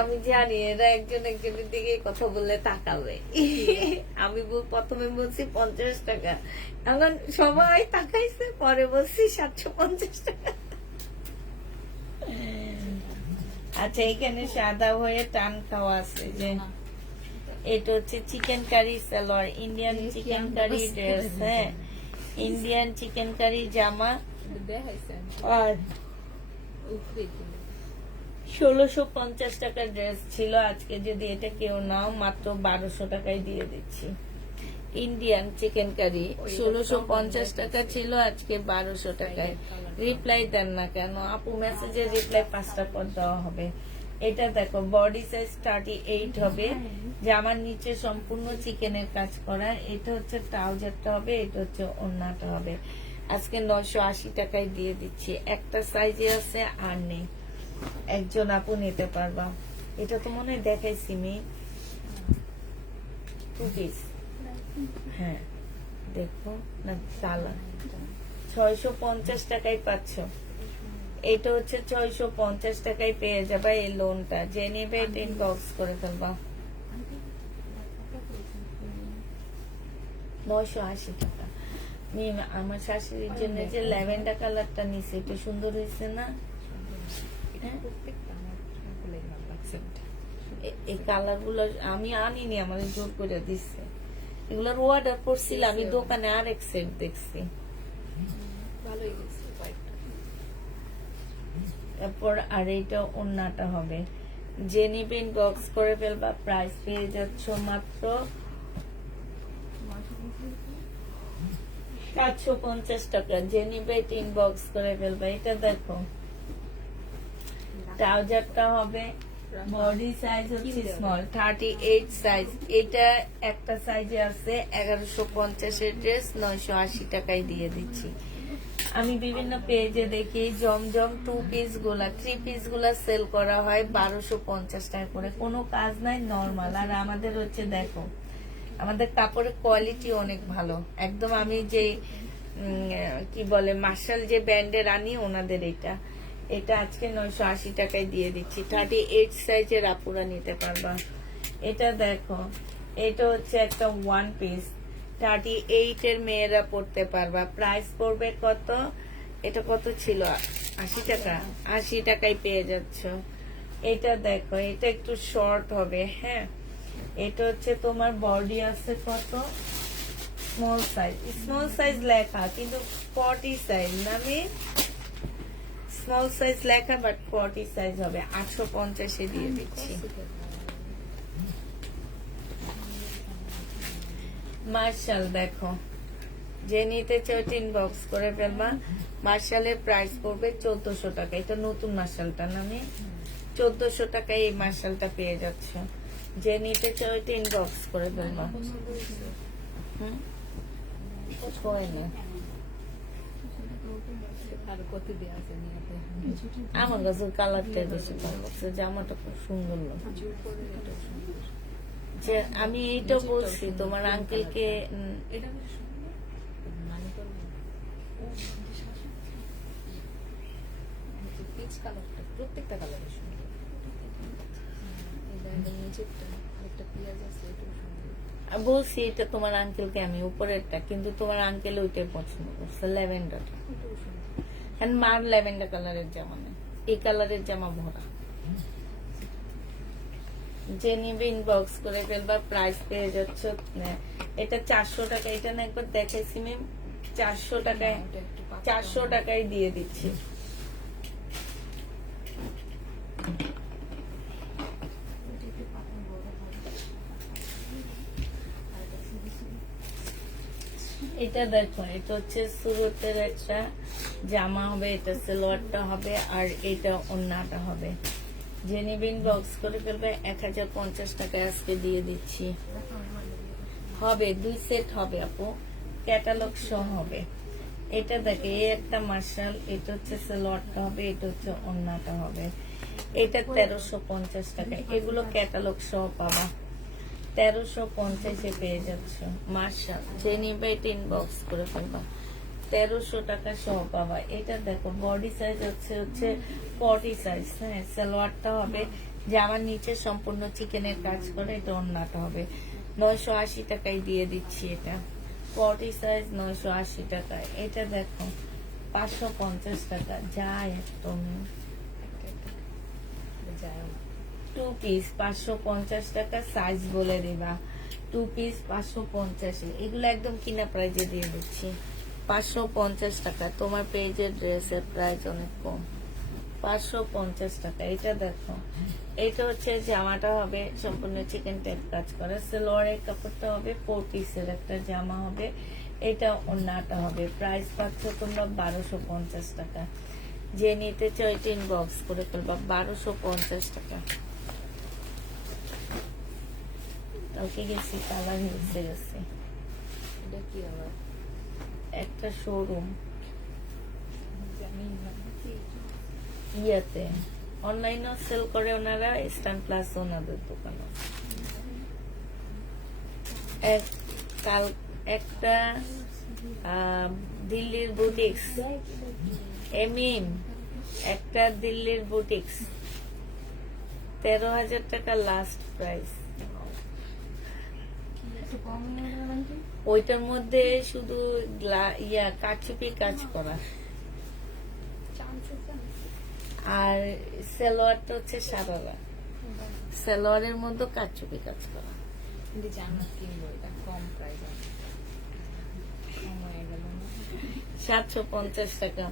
আমি জানি এরা একজন একজনের দিকে কথা বললে তাকাবে। আমি প্রথমে বলছি 50 টাকা, এখন সবাই তাকাইছে, পরে বলছি 750 টাকা। আচ্ছা, এখানে সাদা হয়ে টান খাওয়া আছে, যে এটা হচ্ছে chicken curry salwar, Indian chicken curry dress. হ্যাঁ, ইন্ডিয়ান চিকেন কারি জামা কিন্তু দেখাইছেন আর উপরে কিন্তু 1650 টাকার ড্রেস ছিল। আজকে যদি এটা কেউ নাও মাত্র 1200 টাকায় দিয়ে দিচ্ছি। ইন্ডিয়ান চিকেন কারি 1650 টাকা ছিল, আজকে 1200 টাকায়। রিপ্লাই দেন না কেন আপু? মেসেজের রিপ্লাই 5টা পর দেওয়া হবে। এটা দেখো বডি সাইজ 38 হবে, জামার নিচে সম্পূর্ণ চিকেনের কাজ করা। এটা হচ্ছে ট্রাউজারটা হবে, এটা হচ্ছে ওড়নাটা হবে। আজকে 980 টাকায় দিয়ে দিচ্ছি। একটা সাইজে আছে আর নেই, একজন আপু নিতে পারবা। এটা তো মনে হয় দেখাইছি মি 2 পিস। হ্যাঁ দেখো না, কালার 650 টাকায় পাচ্ছ। এটা হচ্ছে 650 টাকায় পেয়ে যাবা এই লোনটা। যে নেবে এটা ইনবক্স করে ফেলবা। 980 টাকা। মিম আমার শাশুড়ির জন্য যে ল্যাভেন্ডার কালারটা নিছে, এটা সুন্দর হয়েছে না? এটা প্রত্যেকটা আমার সবগুলোই ভালো লাগছে। এই কালার গুলো আমি আনিনি, আমার জোর করে দিচ্ছে। এগুলোর অর্ডার করছিল আমি দোকানে, আর এক সেট দেখছি। ভালোই গেছে কয়েকটা। তারপর আর এইটা ওন্নাটা হবে। যে নিবে ইনবক্স করে ফেলবা। প্রাইস পেয়ে যাচ্ছ মাত্র 750 টাকা। যে নিবে এটা ইনবক্স করে ফেলবা। এটা দেখো ট্রাউজারটা হবে, বডি সাইজ হচ্ছে স্মল 38 সাইজ। এটা একটা সাইজে আছে 1150 এর ড্রেস 980 টাকায় দিয়ে দিচ্ছি। আমি বিভিন্ন পেজে দেখি জমজম 2 পিস গুলা 3 পিস গুলা সেল করা হয় 1250 টাকা করে। কোনো কাজ নাই, নরমাল। আর আমাদের হচ্ছে দেখো আমাদের কাপড়ের কোয়ালিটি অনেক ভালো একদম। আমি যে কি বলে মার্শাল যে ব্র্যান্ডের আনি ওনাদের এটা আজকে 980 টাকায় দিয়ে দিচ্ছি। 38 সাইজের আপুরা নিতে পারবা। এটা দেখো, এটা হচ্ছে একটা 1 পিস 38 এর মেয়েরা পড়তে পারবা। প্রাইস পড়বে কত? এটা কত ছিল? 80 টাকা। 80 টাকায় পেয়ে যাচ্ছ। এটা দেখো, এটা একটু শর্ট হবে। হ্যাঁ, এটা হচ্ছে তোমার বডি আছে কত? Small size. স্মল সাইজ লেখা কিন্তু 40 সাইজ না? আমি স্মল সাইজ লেখা বাট 40 সাইজ হবে। 850 এ দিয়ে দিচ্ছি। মার্শাল দেখো, যে নিতে চাও ইনবক্স করে ফেলবা। মার্শালের প্রাইস পড়বে 1400 টাকা। এটা নতুন মার্শালটা না? আমি 1400 টাকায় এই মার্শালটা পেয়ে যাচ্ছ। যে নিতে চাও ইনবক্স করে ফেলবা। আর কত দেওয়া আছে নিয়ে আমার কাছে কালারটা বেশি ভালো লাগছে, জামাটা খুব সুন্দর লাগছে। যে আমি এইটা বলছি তোমার আঙ্কেলকে এটা বেশ সুন্দর। মানে করবো পিচ কালারটা, প্রত্যেকটা কালারই সুন্দর। এটা একদম নিচেরটা একটা পেঁয়াজ আছে, এটাও সুন্দর। বলছি এটা তোমার আঙ্কেলকে আমি উপরেরটা, কিন্তু তোমার আঙ্কেল ওইটাই পছন্দ করছে, ল্যাভেন্ডারটা। এটাও সুন্দর। আর মার ল্যাভেন্ডার কালারের জামা নেই, এই কালারের জামা ভরা। যে নিবে ইনবক্স করে ফেলবা। প্রাইস পেয়ে যাচ্ছ এটা 400 টাকা। এটা না একবার দেখাইছি ম্যাম, 400 টাকায়, 400 টাকায় দিয়ে দিচ্ছি। এটা দেখো, এটা হচ্ছে সুরতের একটা জামা হবে, এটা সালোয়ারটা হবে আর এটা ওড়নাটা হবে। যে নিবে ইনবক্স করে ফেলবে। 1050 টাকায় আজকে দিয়ে দিচ্ছি। হবে 2 সেট হবে আপু, ক্যাটালগ সহ হবে। এটা দেখে এই একটা মার্শাল, এটা হচ্ছে সালোয়ারটা হবে, এটা হচ্ছে ওড়নাটা হবে। এটা 1350 টাকা। এগুলো ক্যাটালগ সহ পাবা। 1350 এ পেয়ে যাচ্ছ মার্শাল। যে নিবে এটা ইনবক্স করে ফেলবা। 1300 টাকা সহ পাবা। এটা দেখো বডি সাইজ হচ্ছে 40 সাইজ। হ্যাঁ, সালোয়ারটা হবে, জামার নিচে সম্পূর্ণ চিকেনের কাজ করে, এটা ওড়নাটা হবে। 980 টাকায় দিয়ে দিচ্ছি। এটা 40 সাইজ 980 টাকায়। এটা দেখো 550 টাকা। যায় একদম যায় না। 2 পিস 550 টাকা। সাইজ বলে দিবা। 2 পিস 550। এগুলো একদম কিনা প্রাইজে দিয়ে দিচ্ছি। 550 টাকা। তোমার পেজের ড্রেসের প্রাইস অনেক কম, 550 টাকা। এটা দেখো, এটা হচ্ছে জামাটা হবে সম্পূর্ণ চিকেন টাইপ কাজ করা, সালোয়ারের কাপড়টা হবে 4 পিসের একটা জামা হবে, এটা ওড়নাটা হবে। প্রাইস পাচ্ছ তোমরা 1250 টাকা। যে নিতে চাও এটা ইনবক্স করে ফেলবা, 1250 টাকা। কালকে গেছি কালার হিলসে গেছি, এটা কি আবার একটা শোরুম জানি না কি ইয়াতে অনলাইনেও সেল করে ওনারা, স্ট্যান্ড প্লাস ওনাদের দোকানে। একটা দিল্লির বুটিক্স, এমিম একটা দিল্লির বুটিক্স, 13,000 টাকা লাস্ট প্রাইস। একটু কম নিয়ে যাবেন কি? ওইটার মধ্যে শুধু কারচুপি কাজ করা, আর সালোয়ারটা হচ্ছে সারারা, সালোয়ারের মধ্যে কারচুপি কাজ করা। কিন্তু জামা কিনবো, এটা কম প্রাইস কম হয়ে গেল না। 750 টাকা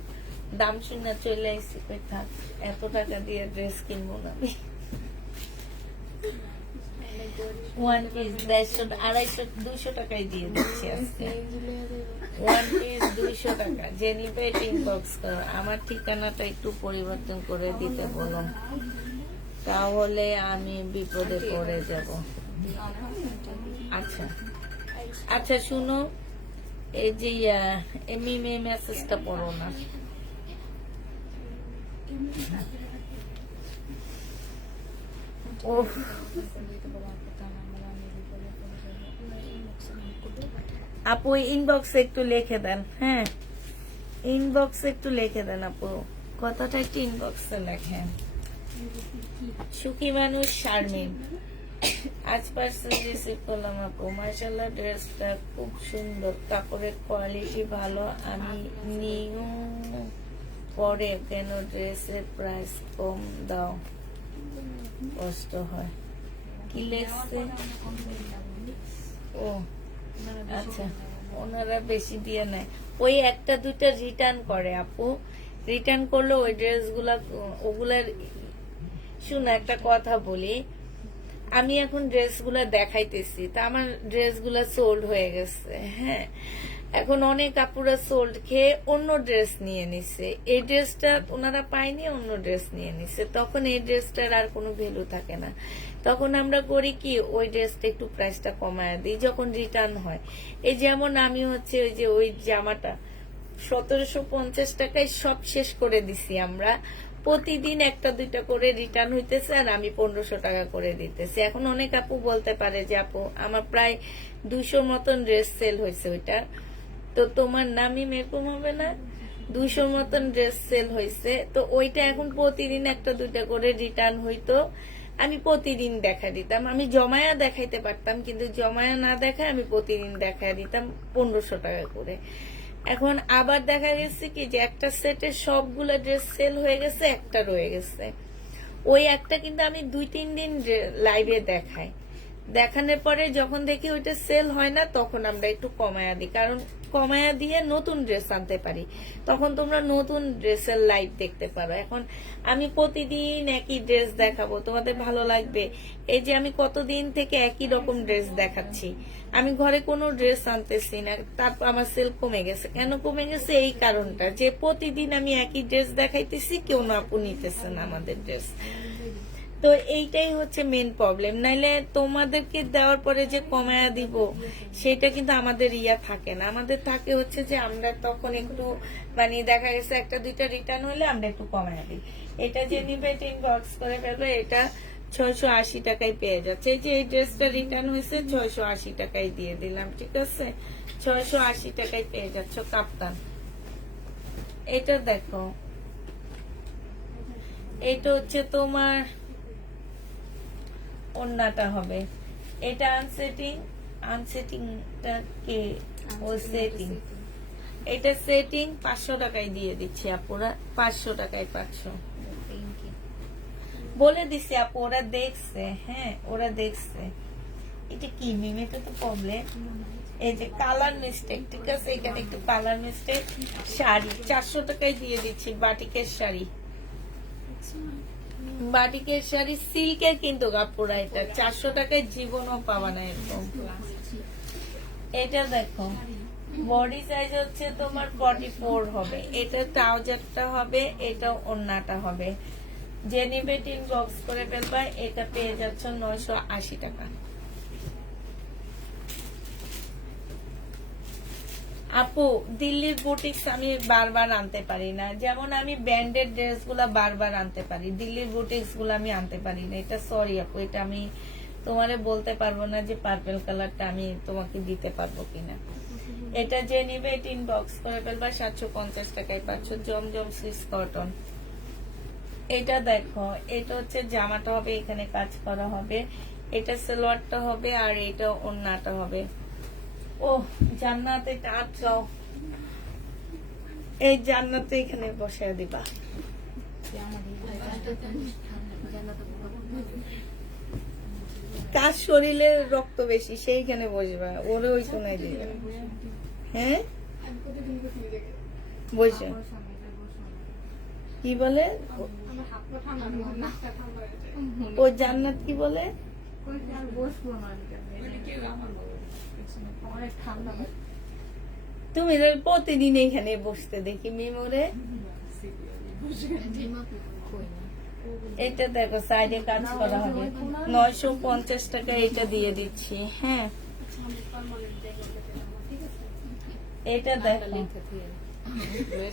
দাম শুনে চলে আসছি, কই থাক এত টাকা দিয়ে ড্রেস কিনবো না আমি। 1 পিস 150 250 200 টাকায় দিয়ে দিচ্ছি আজকে। 1 পিস 200 টাকা। যে নিবে এটা ইনবক্স করো। আমার ঠিকানাটা একটু পরিবর্তন করে দিতে বলো, তাহলে আমি বিপদে পড়ে যাব। আচ্ছা আচ্ছা, শুনো, এই যে এমএমএ মেসেজটা পড়ো না। ওহ, আপু ইনবক্সে একটু লিখে দেন। হ্যাঁ, ইনবক্সে একটু লিখে দেন আপু, কথাটা একটু ইনবক্সে লেখেন। সুখী মানুষ শারমিন, আজ পার্সেল রিসিভ করলাম আপু, মাশাআল্লাহ ড্রেসটা খুব সুন্দর, কাপড়ের কোয়ালিটি ভালো। আমি নিউ পরে কেন ড্রেসের প্রাইস কম দাও, কষ্ট হয়। কি লেখছে? ও আচ্ছা, ওনারা বেশি দিয়ে নেয়, ওই একটা দুইটা রিটার্ন করে আপু। রিটার্ন করলে ওই ড্রেসগুলা ওগুলার, শুনো একটা কথা বলি, আমি এখন ড্রেসগুলা দেখাইতেছি, তা আমার ড্রেসগুলা সোল্ড হয়ে গেছে। হ্যাঁ, এখন অনেক আপুরা সোল্ড খেয়ে অন্য ড্রেস নিয়ে নিছে, এই ড্রেসটা ওনারা পায়নি, অন্য ড্রেস নিয়ে নিছে, তখন এই ড্রেসটার আর কোনো ভ্যালু থাকে না। তখন আমরা করি কি, ওই ড্রেসটা একটু প্রাইসটা কমায় দিই যখন রিটার্ন হয়। এই যেমন আমি হচ্ছে ওই যে ওই জামাটা 1750 টাকায় সব শেষ করে দিছি আমরা, প্রতিদিন একটা দুইটা করে রিটার্ন হইতেছে, আর আমি 1500 টাকা করে দিতেছি। এখন অনেক আপু বলতে পারে যে আপু আমার প্রায় 200 মতন ড্রেস সেল হয়েছে, ওইটা তো তোমার নামই এরকম হবে না, 200 মতন ড্রেস সেল হয়েছে, তো ওইটা এখন প্রতিদিন একটা দুইটা করে রিটার্ন হইতো, আমি প্রতিদিন দেখা দিতাম। আমি জমায়া দেখাইতে পারতাম, কিন্তু জমায়া না দেখায় আমি প্রতিদিন দেখা দিতাম 1500 টাকা করে। এখন আবার দেখা গেছে কি যে একটা সেটে সবগুলো ড্রেস সেল হয়ে গেছে, একটা রয়ে গেছে, ওই একটা কিন্তু আমি 2-3 দিন লাইভে দেখাই, দেখানোর পরে যখন দেখি ওইটা সেল হয় না, তখন আমরা একটু কমায়া দিই, কারণ কমায়া দিয়ে নতুন ড্রেস আনতে পারি, তখন তোমরা নতুন ড্রেসের লাইভ দেখতে পারো। এখন আমি প্রতিদিন একই ড্রেস দেখাবো, তোমাদের ভালো লাগবে? এই যে আমি কতদিন থেকে একই রকম ড্রেস দেখাচ্ছি, আমি ঘরে কোনো ড্রেস আনতেছি না, তারপর আমার সেল কমে গেছে। কেন কমে গেছে? এই কারণটা যে প্রতিদিন আমি একই ড্রেস দেখাইতেছি, কেউ না আপু নিতেছে না আমাদের ড্রেস। তো এইটাই হচ্ছে মেন প্রবলেম। নাইলে তোমাদেরকে দেওয়ার পরে যে কমায়া দিব, সেটা কিন্তু আমাদের থাকে না। আমাদের থাকে হচ্ছে যে আমরা তখন একটু মানে দেখা গেছে একটা দুইটা রিটার্ন হলে আমরা একটু কমায়া দিই। এটা যে নিবে এটা ইনবক্স করে ফেলবে, এটা 680 টাকায় পেয়ে যাচ্ছে। এই যে এই ড্রেসটা রিটার্ন হয়েছে 680 টাকায় দিয়ে দিলাম, ঠিক আছে? 680 টাকায় পেয়ে যাচ্ছ কাপ্তান। এটা দেখো, এটা হচ্ছে তোমার ওন্নাটা হবে, এটা আনসেটিং, আনসেটিংটা কে? ও সেটিং, এটা সেটিং 500 টাকায় দিয়ে দিচ্ছি আপুরা, 500 টাকায় 500 বলে দিছি আপু, ওরা দেখছে। হ্যাঁ, ওরা দেখছে। এটা কি মিম? এটা তো প্রবলেম। এই যে কালার মিস্টেক, ঠিক আছে, এখানে একটু কালার মিস্টেক। শাড়ি 400 টাকায় দিয়ে দিচ্ছি, বাটিকের শাড়ি। বাটিকের শাড়ি সিল্কের কিন্তু কাপড়, এটা 400 টাকায় জীবনও পাবা না এরকম। এটা দেখো বডি সাইজ হচ্ছে তোমার 44 হবে, এটা ট্রাউজারটা হবে, এটা ওড়নাটা হবে। যে নিবে টিন বক্স করে ফেলবা, এটা পেয়ে যাচ্ছ 980 টাকা। আপু দিল্লির বুটিক্স আমি বারবার আনতে পারি না, যেমন আমি ব্র্যান্ডেড ড্রেস গুলা বারবার আনতে পারি, দিল্লির বুটিক্স গুলো আমি আনতে পারি না। এটা সরি আপু, এটা আমি তোমারে বলতে পারবো না যে পার্পল কালারটা আমি তোমাকে দিতে পারবো কিনা। এটা যে নিবে টিন বক্স করে ফেলবা, 750 টাকায় পাচ্ছ জমজম সুইস কটন। এটা দেখো, এটা হচ্ছে জামাটা হবে, এখানে কাজ করা হবে, এটা সালোয়ারটা হবে, আর এটা ওড়নাটা হবে। ও জান্নাত, এটা আটকাও, এই জান্নাত এখানে বসায় দিবা। কার শরীরে রক্ত বেশি সেইখানে বসবা, ওরে ওই কোনায় দিবে। হ্যাঁ বসে কি বলে ও জান্নাত, কি বলে তুমি প্রতিদিন এখানে বসতে দেখি মিমোরে। এটা দেখো সাইডে কাজ করা হবে, 950 টাকা এটা দিয়ে দিচ্ছি। হ্যাঁ এটা দেখো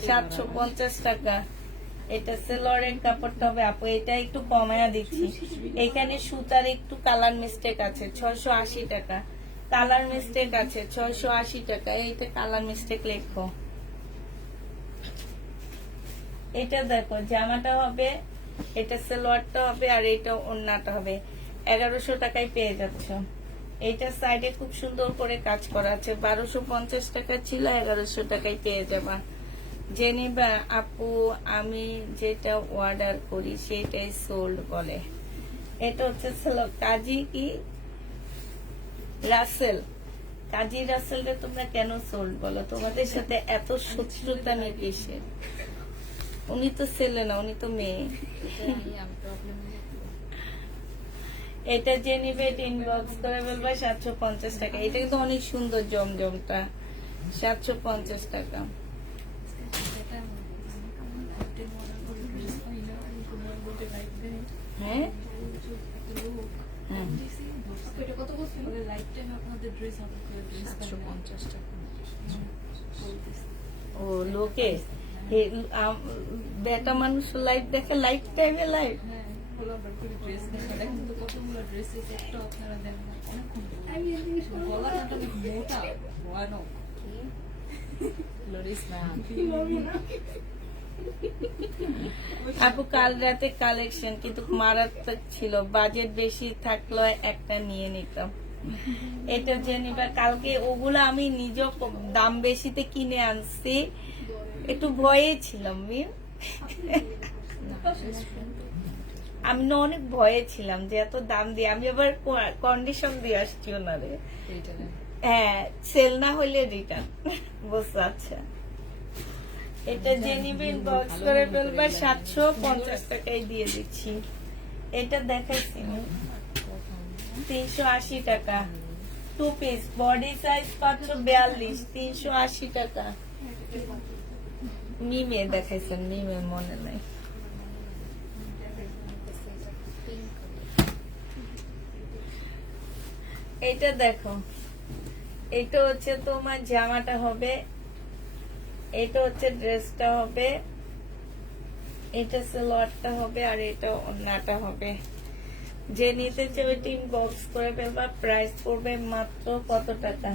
750 টাকা, এটা সেলরের কাপড়টা হবে আপু, এটা একটু কমায়া দিচ্ছি। এখানে সুতার একটু কালার মিস্টেক আছে, 680 টাকা। কালার মিস্টেক আছে 680 টাকা, এইটা কালার মিস্টেক লেখো। এটা দেখো জামাটা হবে, এটা সালোয়ারটা হবে, আর এটা ওড়নাটা হবে, 1100 টাকায় পেয়ে যাচ্ছ। এইটা সাইডে খুব সুন্দর করে কাজ করা আছে, 1250 টাকা ছিল, 1100 টাকায় পেয়ে যাবা। জেনিবা আপু আমি যেটা অর্ডার করি সেটাই সোল্ড বলে। এটা হচ্ছে কাজী কি রাসেল, কাজী রাসেলটা তোমরা কেন সোল্ড বলো? তোমাদের সাথে এত শত্রুতা নেই কিসের? উনি তো ছেলে না, উনি তো মেয়ে। এটা যে নিবে ইনবক্স করে বলবা 750 টাকা। এটা কিন্তু অনেক সুন্দর জমজমটা, 750 টাকা। হ্যাঁ ও লোকে বেটা মানুষ লাইভ দেখে, লাইফ টাইমে লাইভ। আপু কাল রাতে কালেকশন কিন্তু মারাত্মক ছিল, বাজেট বেশি থাকলো একটা নিয়ে নিতাম। এটা যে নিবা কালকে, ওগুলো আমি নিজেও দাম বেশিতে কিনে আনছি, একটু ভয়ে ছিলাম আমি না, অনেক ভয়ে ছিলাম যে এত দাম দিয়ে, আমি আবার কন্ডিশন দিয়ে আসছি ওনারে, হ্যাঁ সেল না হইলে রিটার্ন, বুঝতে। আচ্ছা এটা যে নিবেন বক্স করে ফেলবা, 750 টাকায় দিয়ে দিচ্ছি। এটা দেখাইছি 380 টাকা, 2 পিস বডি সাইজ মাত্র 42, 380 টাকা। মিমে দেখাইছেন, মিমে মনে নাই। এটা দেখো, এটা হচ্ছে তোমার জামাটা হবে, এটা হচ্ছে ড্রেসটা হবে, এটা সালোয়ারটা হবে, আর এটা ওড়নাটা হবে। যে নিতে চাইবে টিম বক্স করে ফেলবা। প্রাইস পড়বে মাত্র কত টাকা?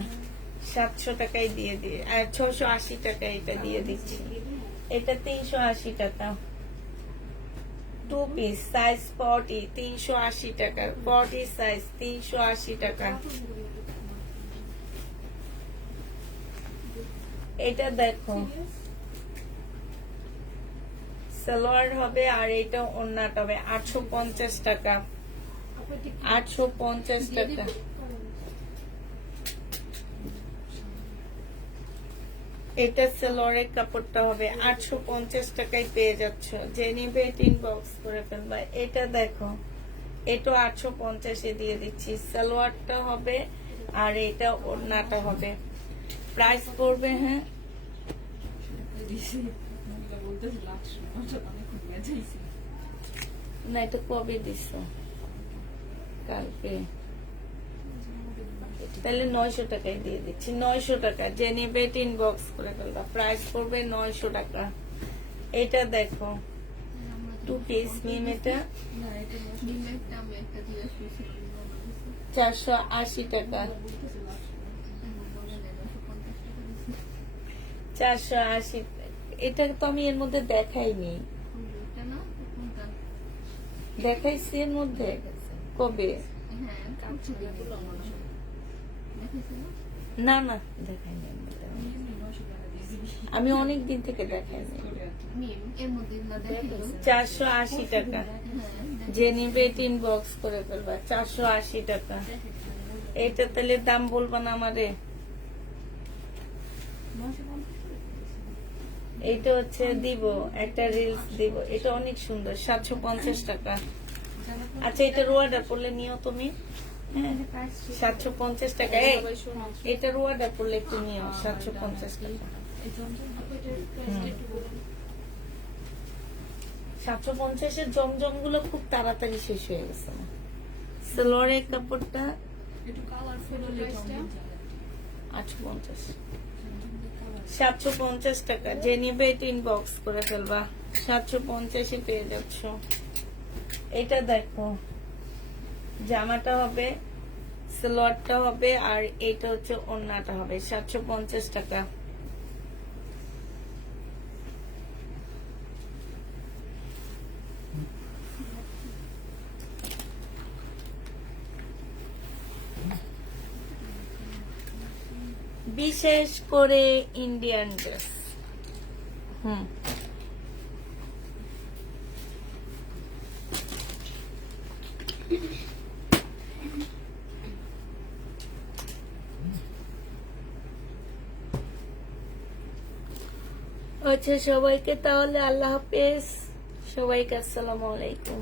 700 টাকায় দিয়ে দিয়ে, 680 টাকা এটা দিয়ে দিচ্ছি। এটা 380 টাকা, 2 পিস সাইজ 40, 380 টাকা। 40 সাইজ 380 টাকা। এটা দেখো সালোয়ার হবে, আর এটা ওড়নাটা হবে, 850 টাকা, 850 টাকা। এটা সালোয়ারের কাপড়টা হবে 850 টাকায় পেয়ে যাচ্ছ, যে নিবে ইনবক্স করে ফেলবা। এটা দেখো, এটা 850 দিয়ে দিচ্ছি। সালোয়ারটা হবে আর এটা ওড়নাটা হবে। প্রাইস পড়বে, হ্যাঁ না, এটা কবে দিছ? কালকে। তাহলে 900 টাকায় দিয়ে দিচ্ছি। 900 টাকা, যে নিবে ইনবক্স করে ফেলবা। প্রাইস পড়বে 900 টাকা। এটা দেখো, 2 পিস মিম, এটা 480 টাকা। 480। এটা তো আমি এর মধ্যে দেখাইনি। দেখাইছি এর মধ্যে? কবে? না না, দেখাইনি এর মধ্যে। আমি অনেক দিন থেকে দেখাইনি। 480 টাকা, যে নিবে ইনবক্স করে ফেলবা। 480 টাকা। এটা তাহলে দাম বলবা না আমারে? এইটা হচ্ছে দিব, একটা রিলস দিব। এটা অনেক সুন্দর, 750 টাকা। আচ্ছা, এটা রোয়াডার পড়লে নিও তুমি। হ্যাঁ, 750 টাকা। এটা রোয়াডার পড়লে একটু নিও, 750 টাকা। 750-এর জমজম গুলো খুব তাড়াতাড়ি শেষ হয়ে গেছে। সালোয়ারের কাপড়টা 850। 750 টাকা, যে নিবে এটা ইনবক্স করে ফেলবা। 750-এ পেয়ে যাচ্ছ। এটা দেখো, জামাটা হবে, সালোয়ারটা হবে আর এটা হচ্ছে ওড়নাটা হবে। 750 টাকা। বিশেষ করে ইন্ডিয়ান ড্রেস। আচ্ছা, সবাইকে তাহলে আল্লাহ হাফেজ। সবাইকে আসসালামু আলাইকুম।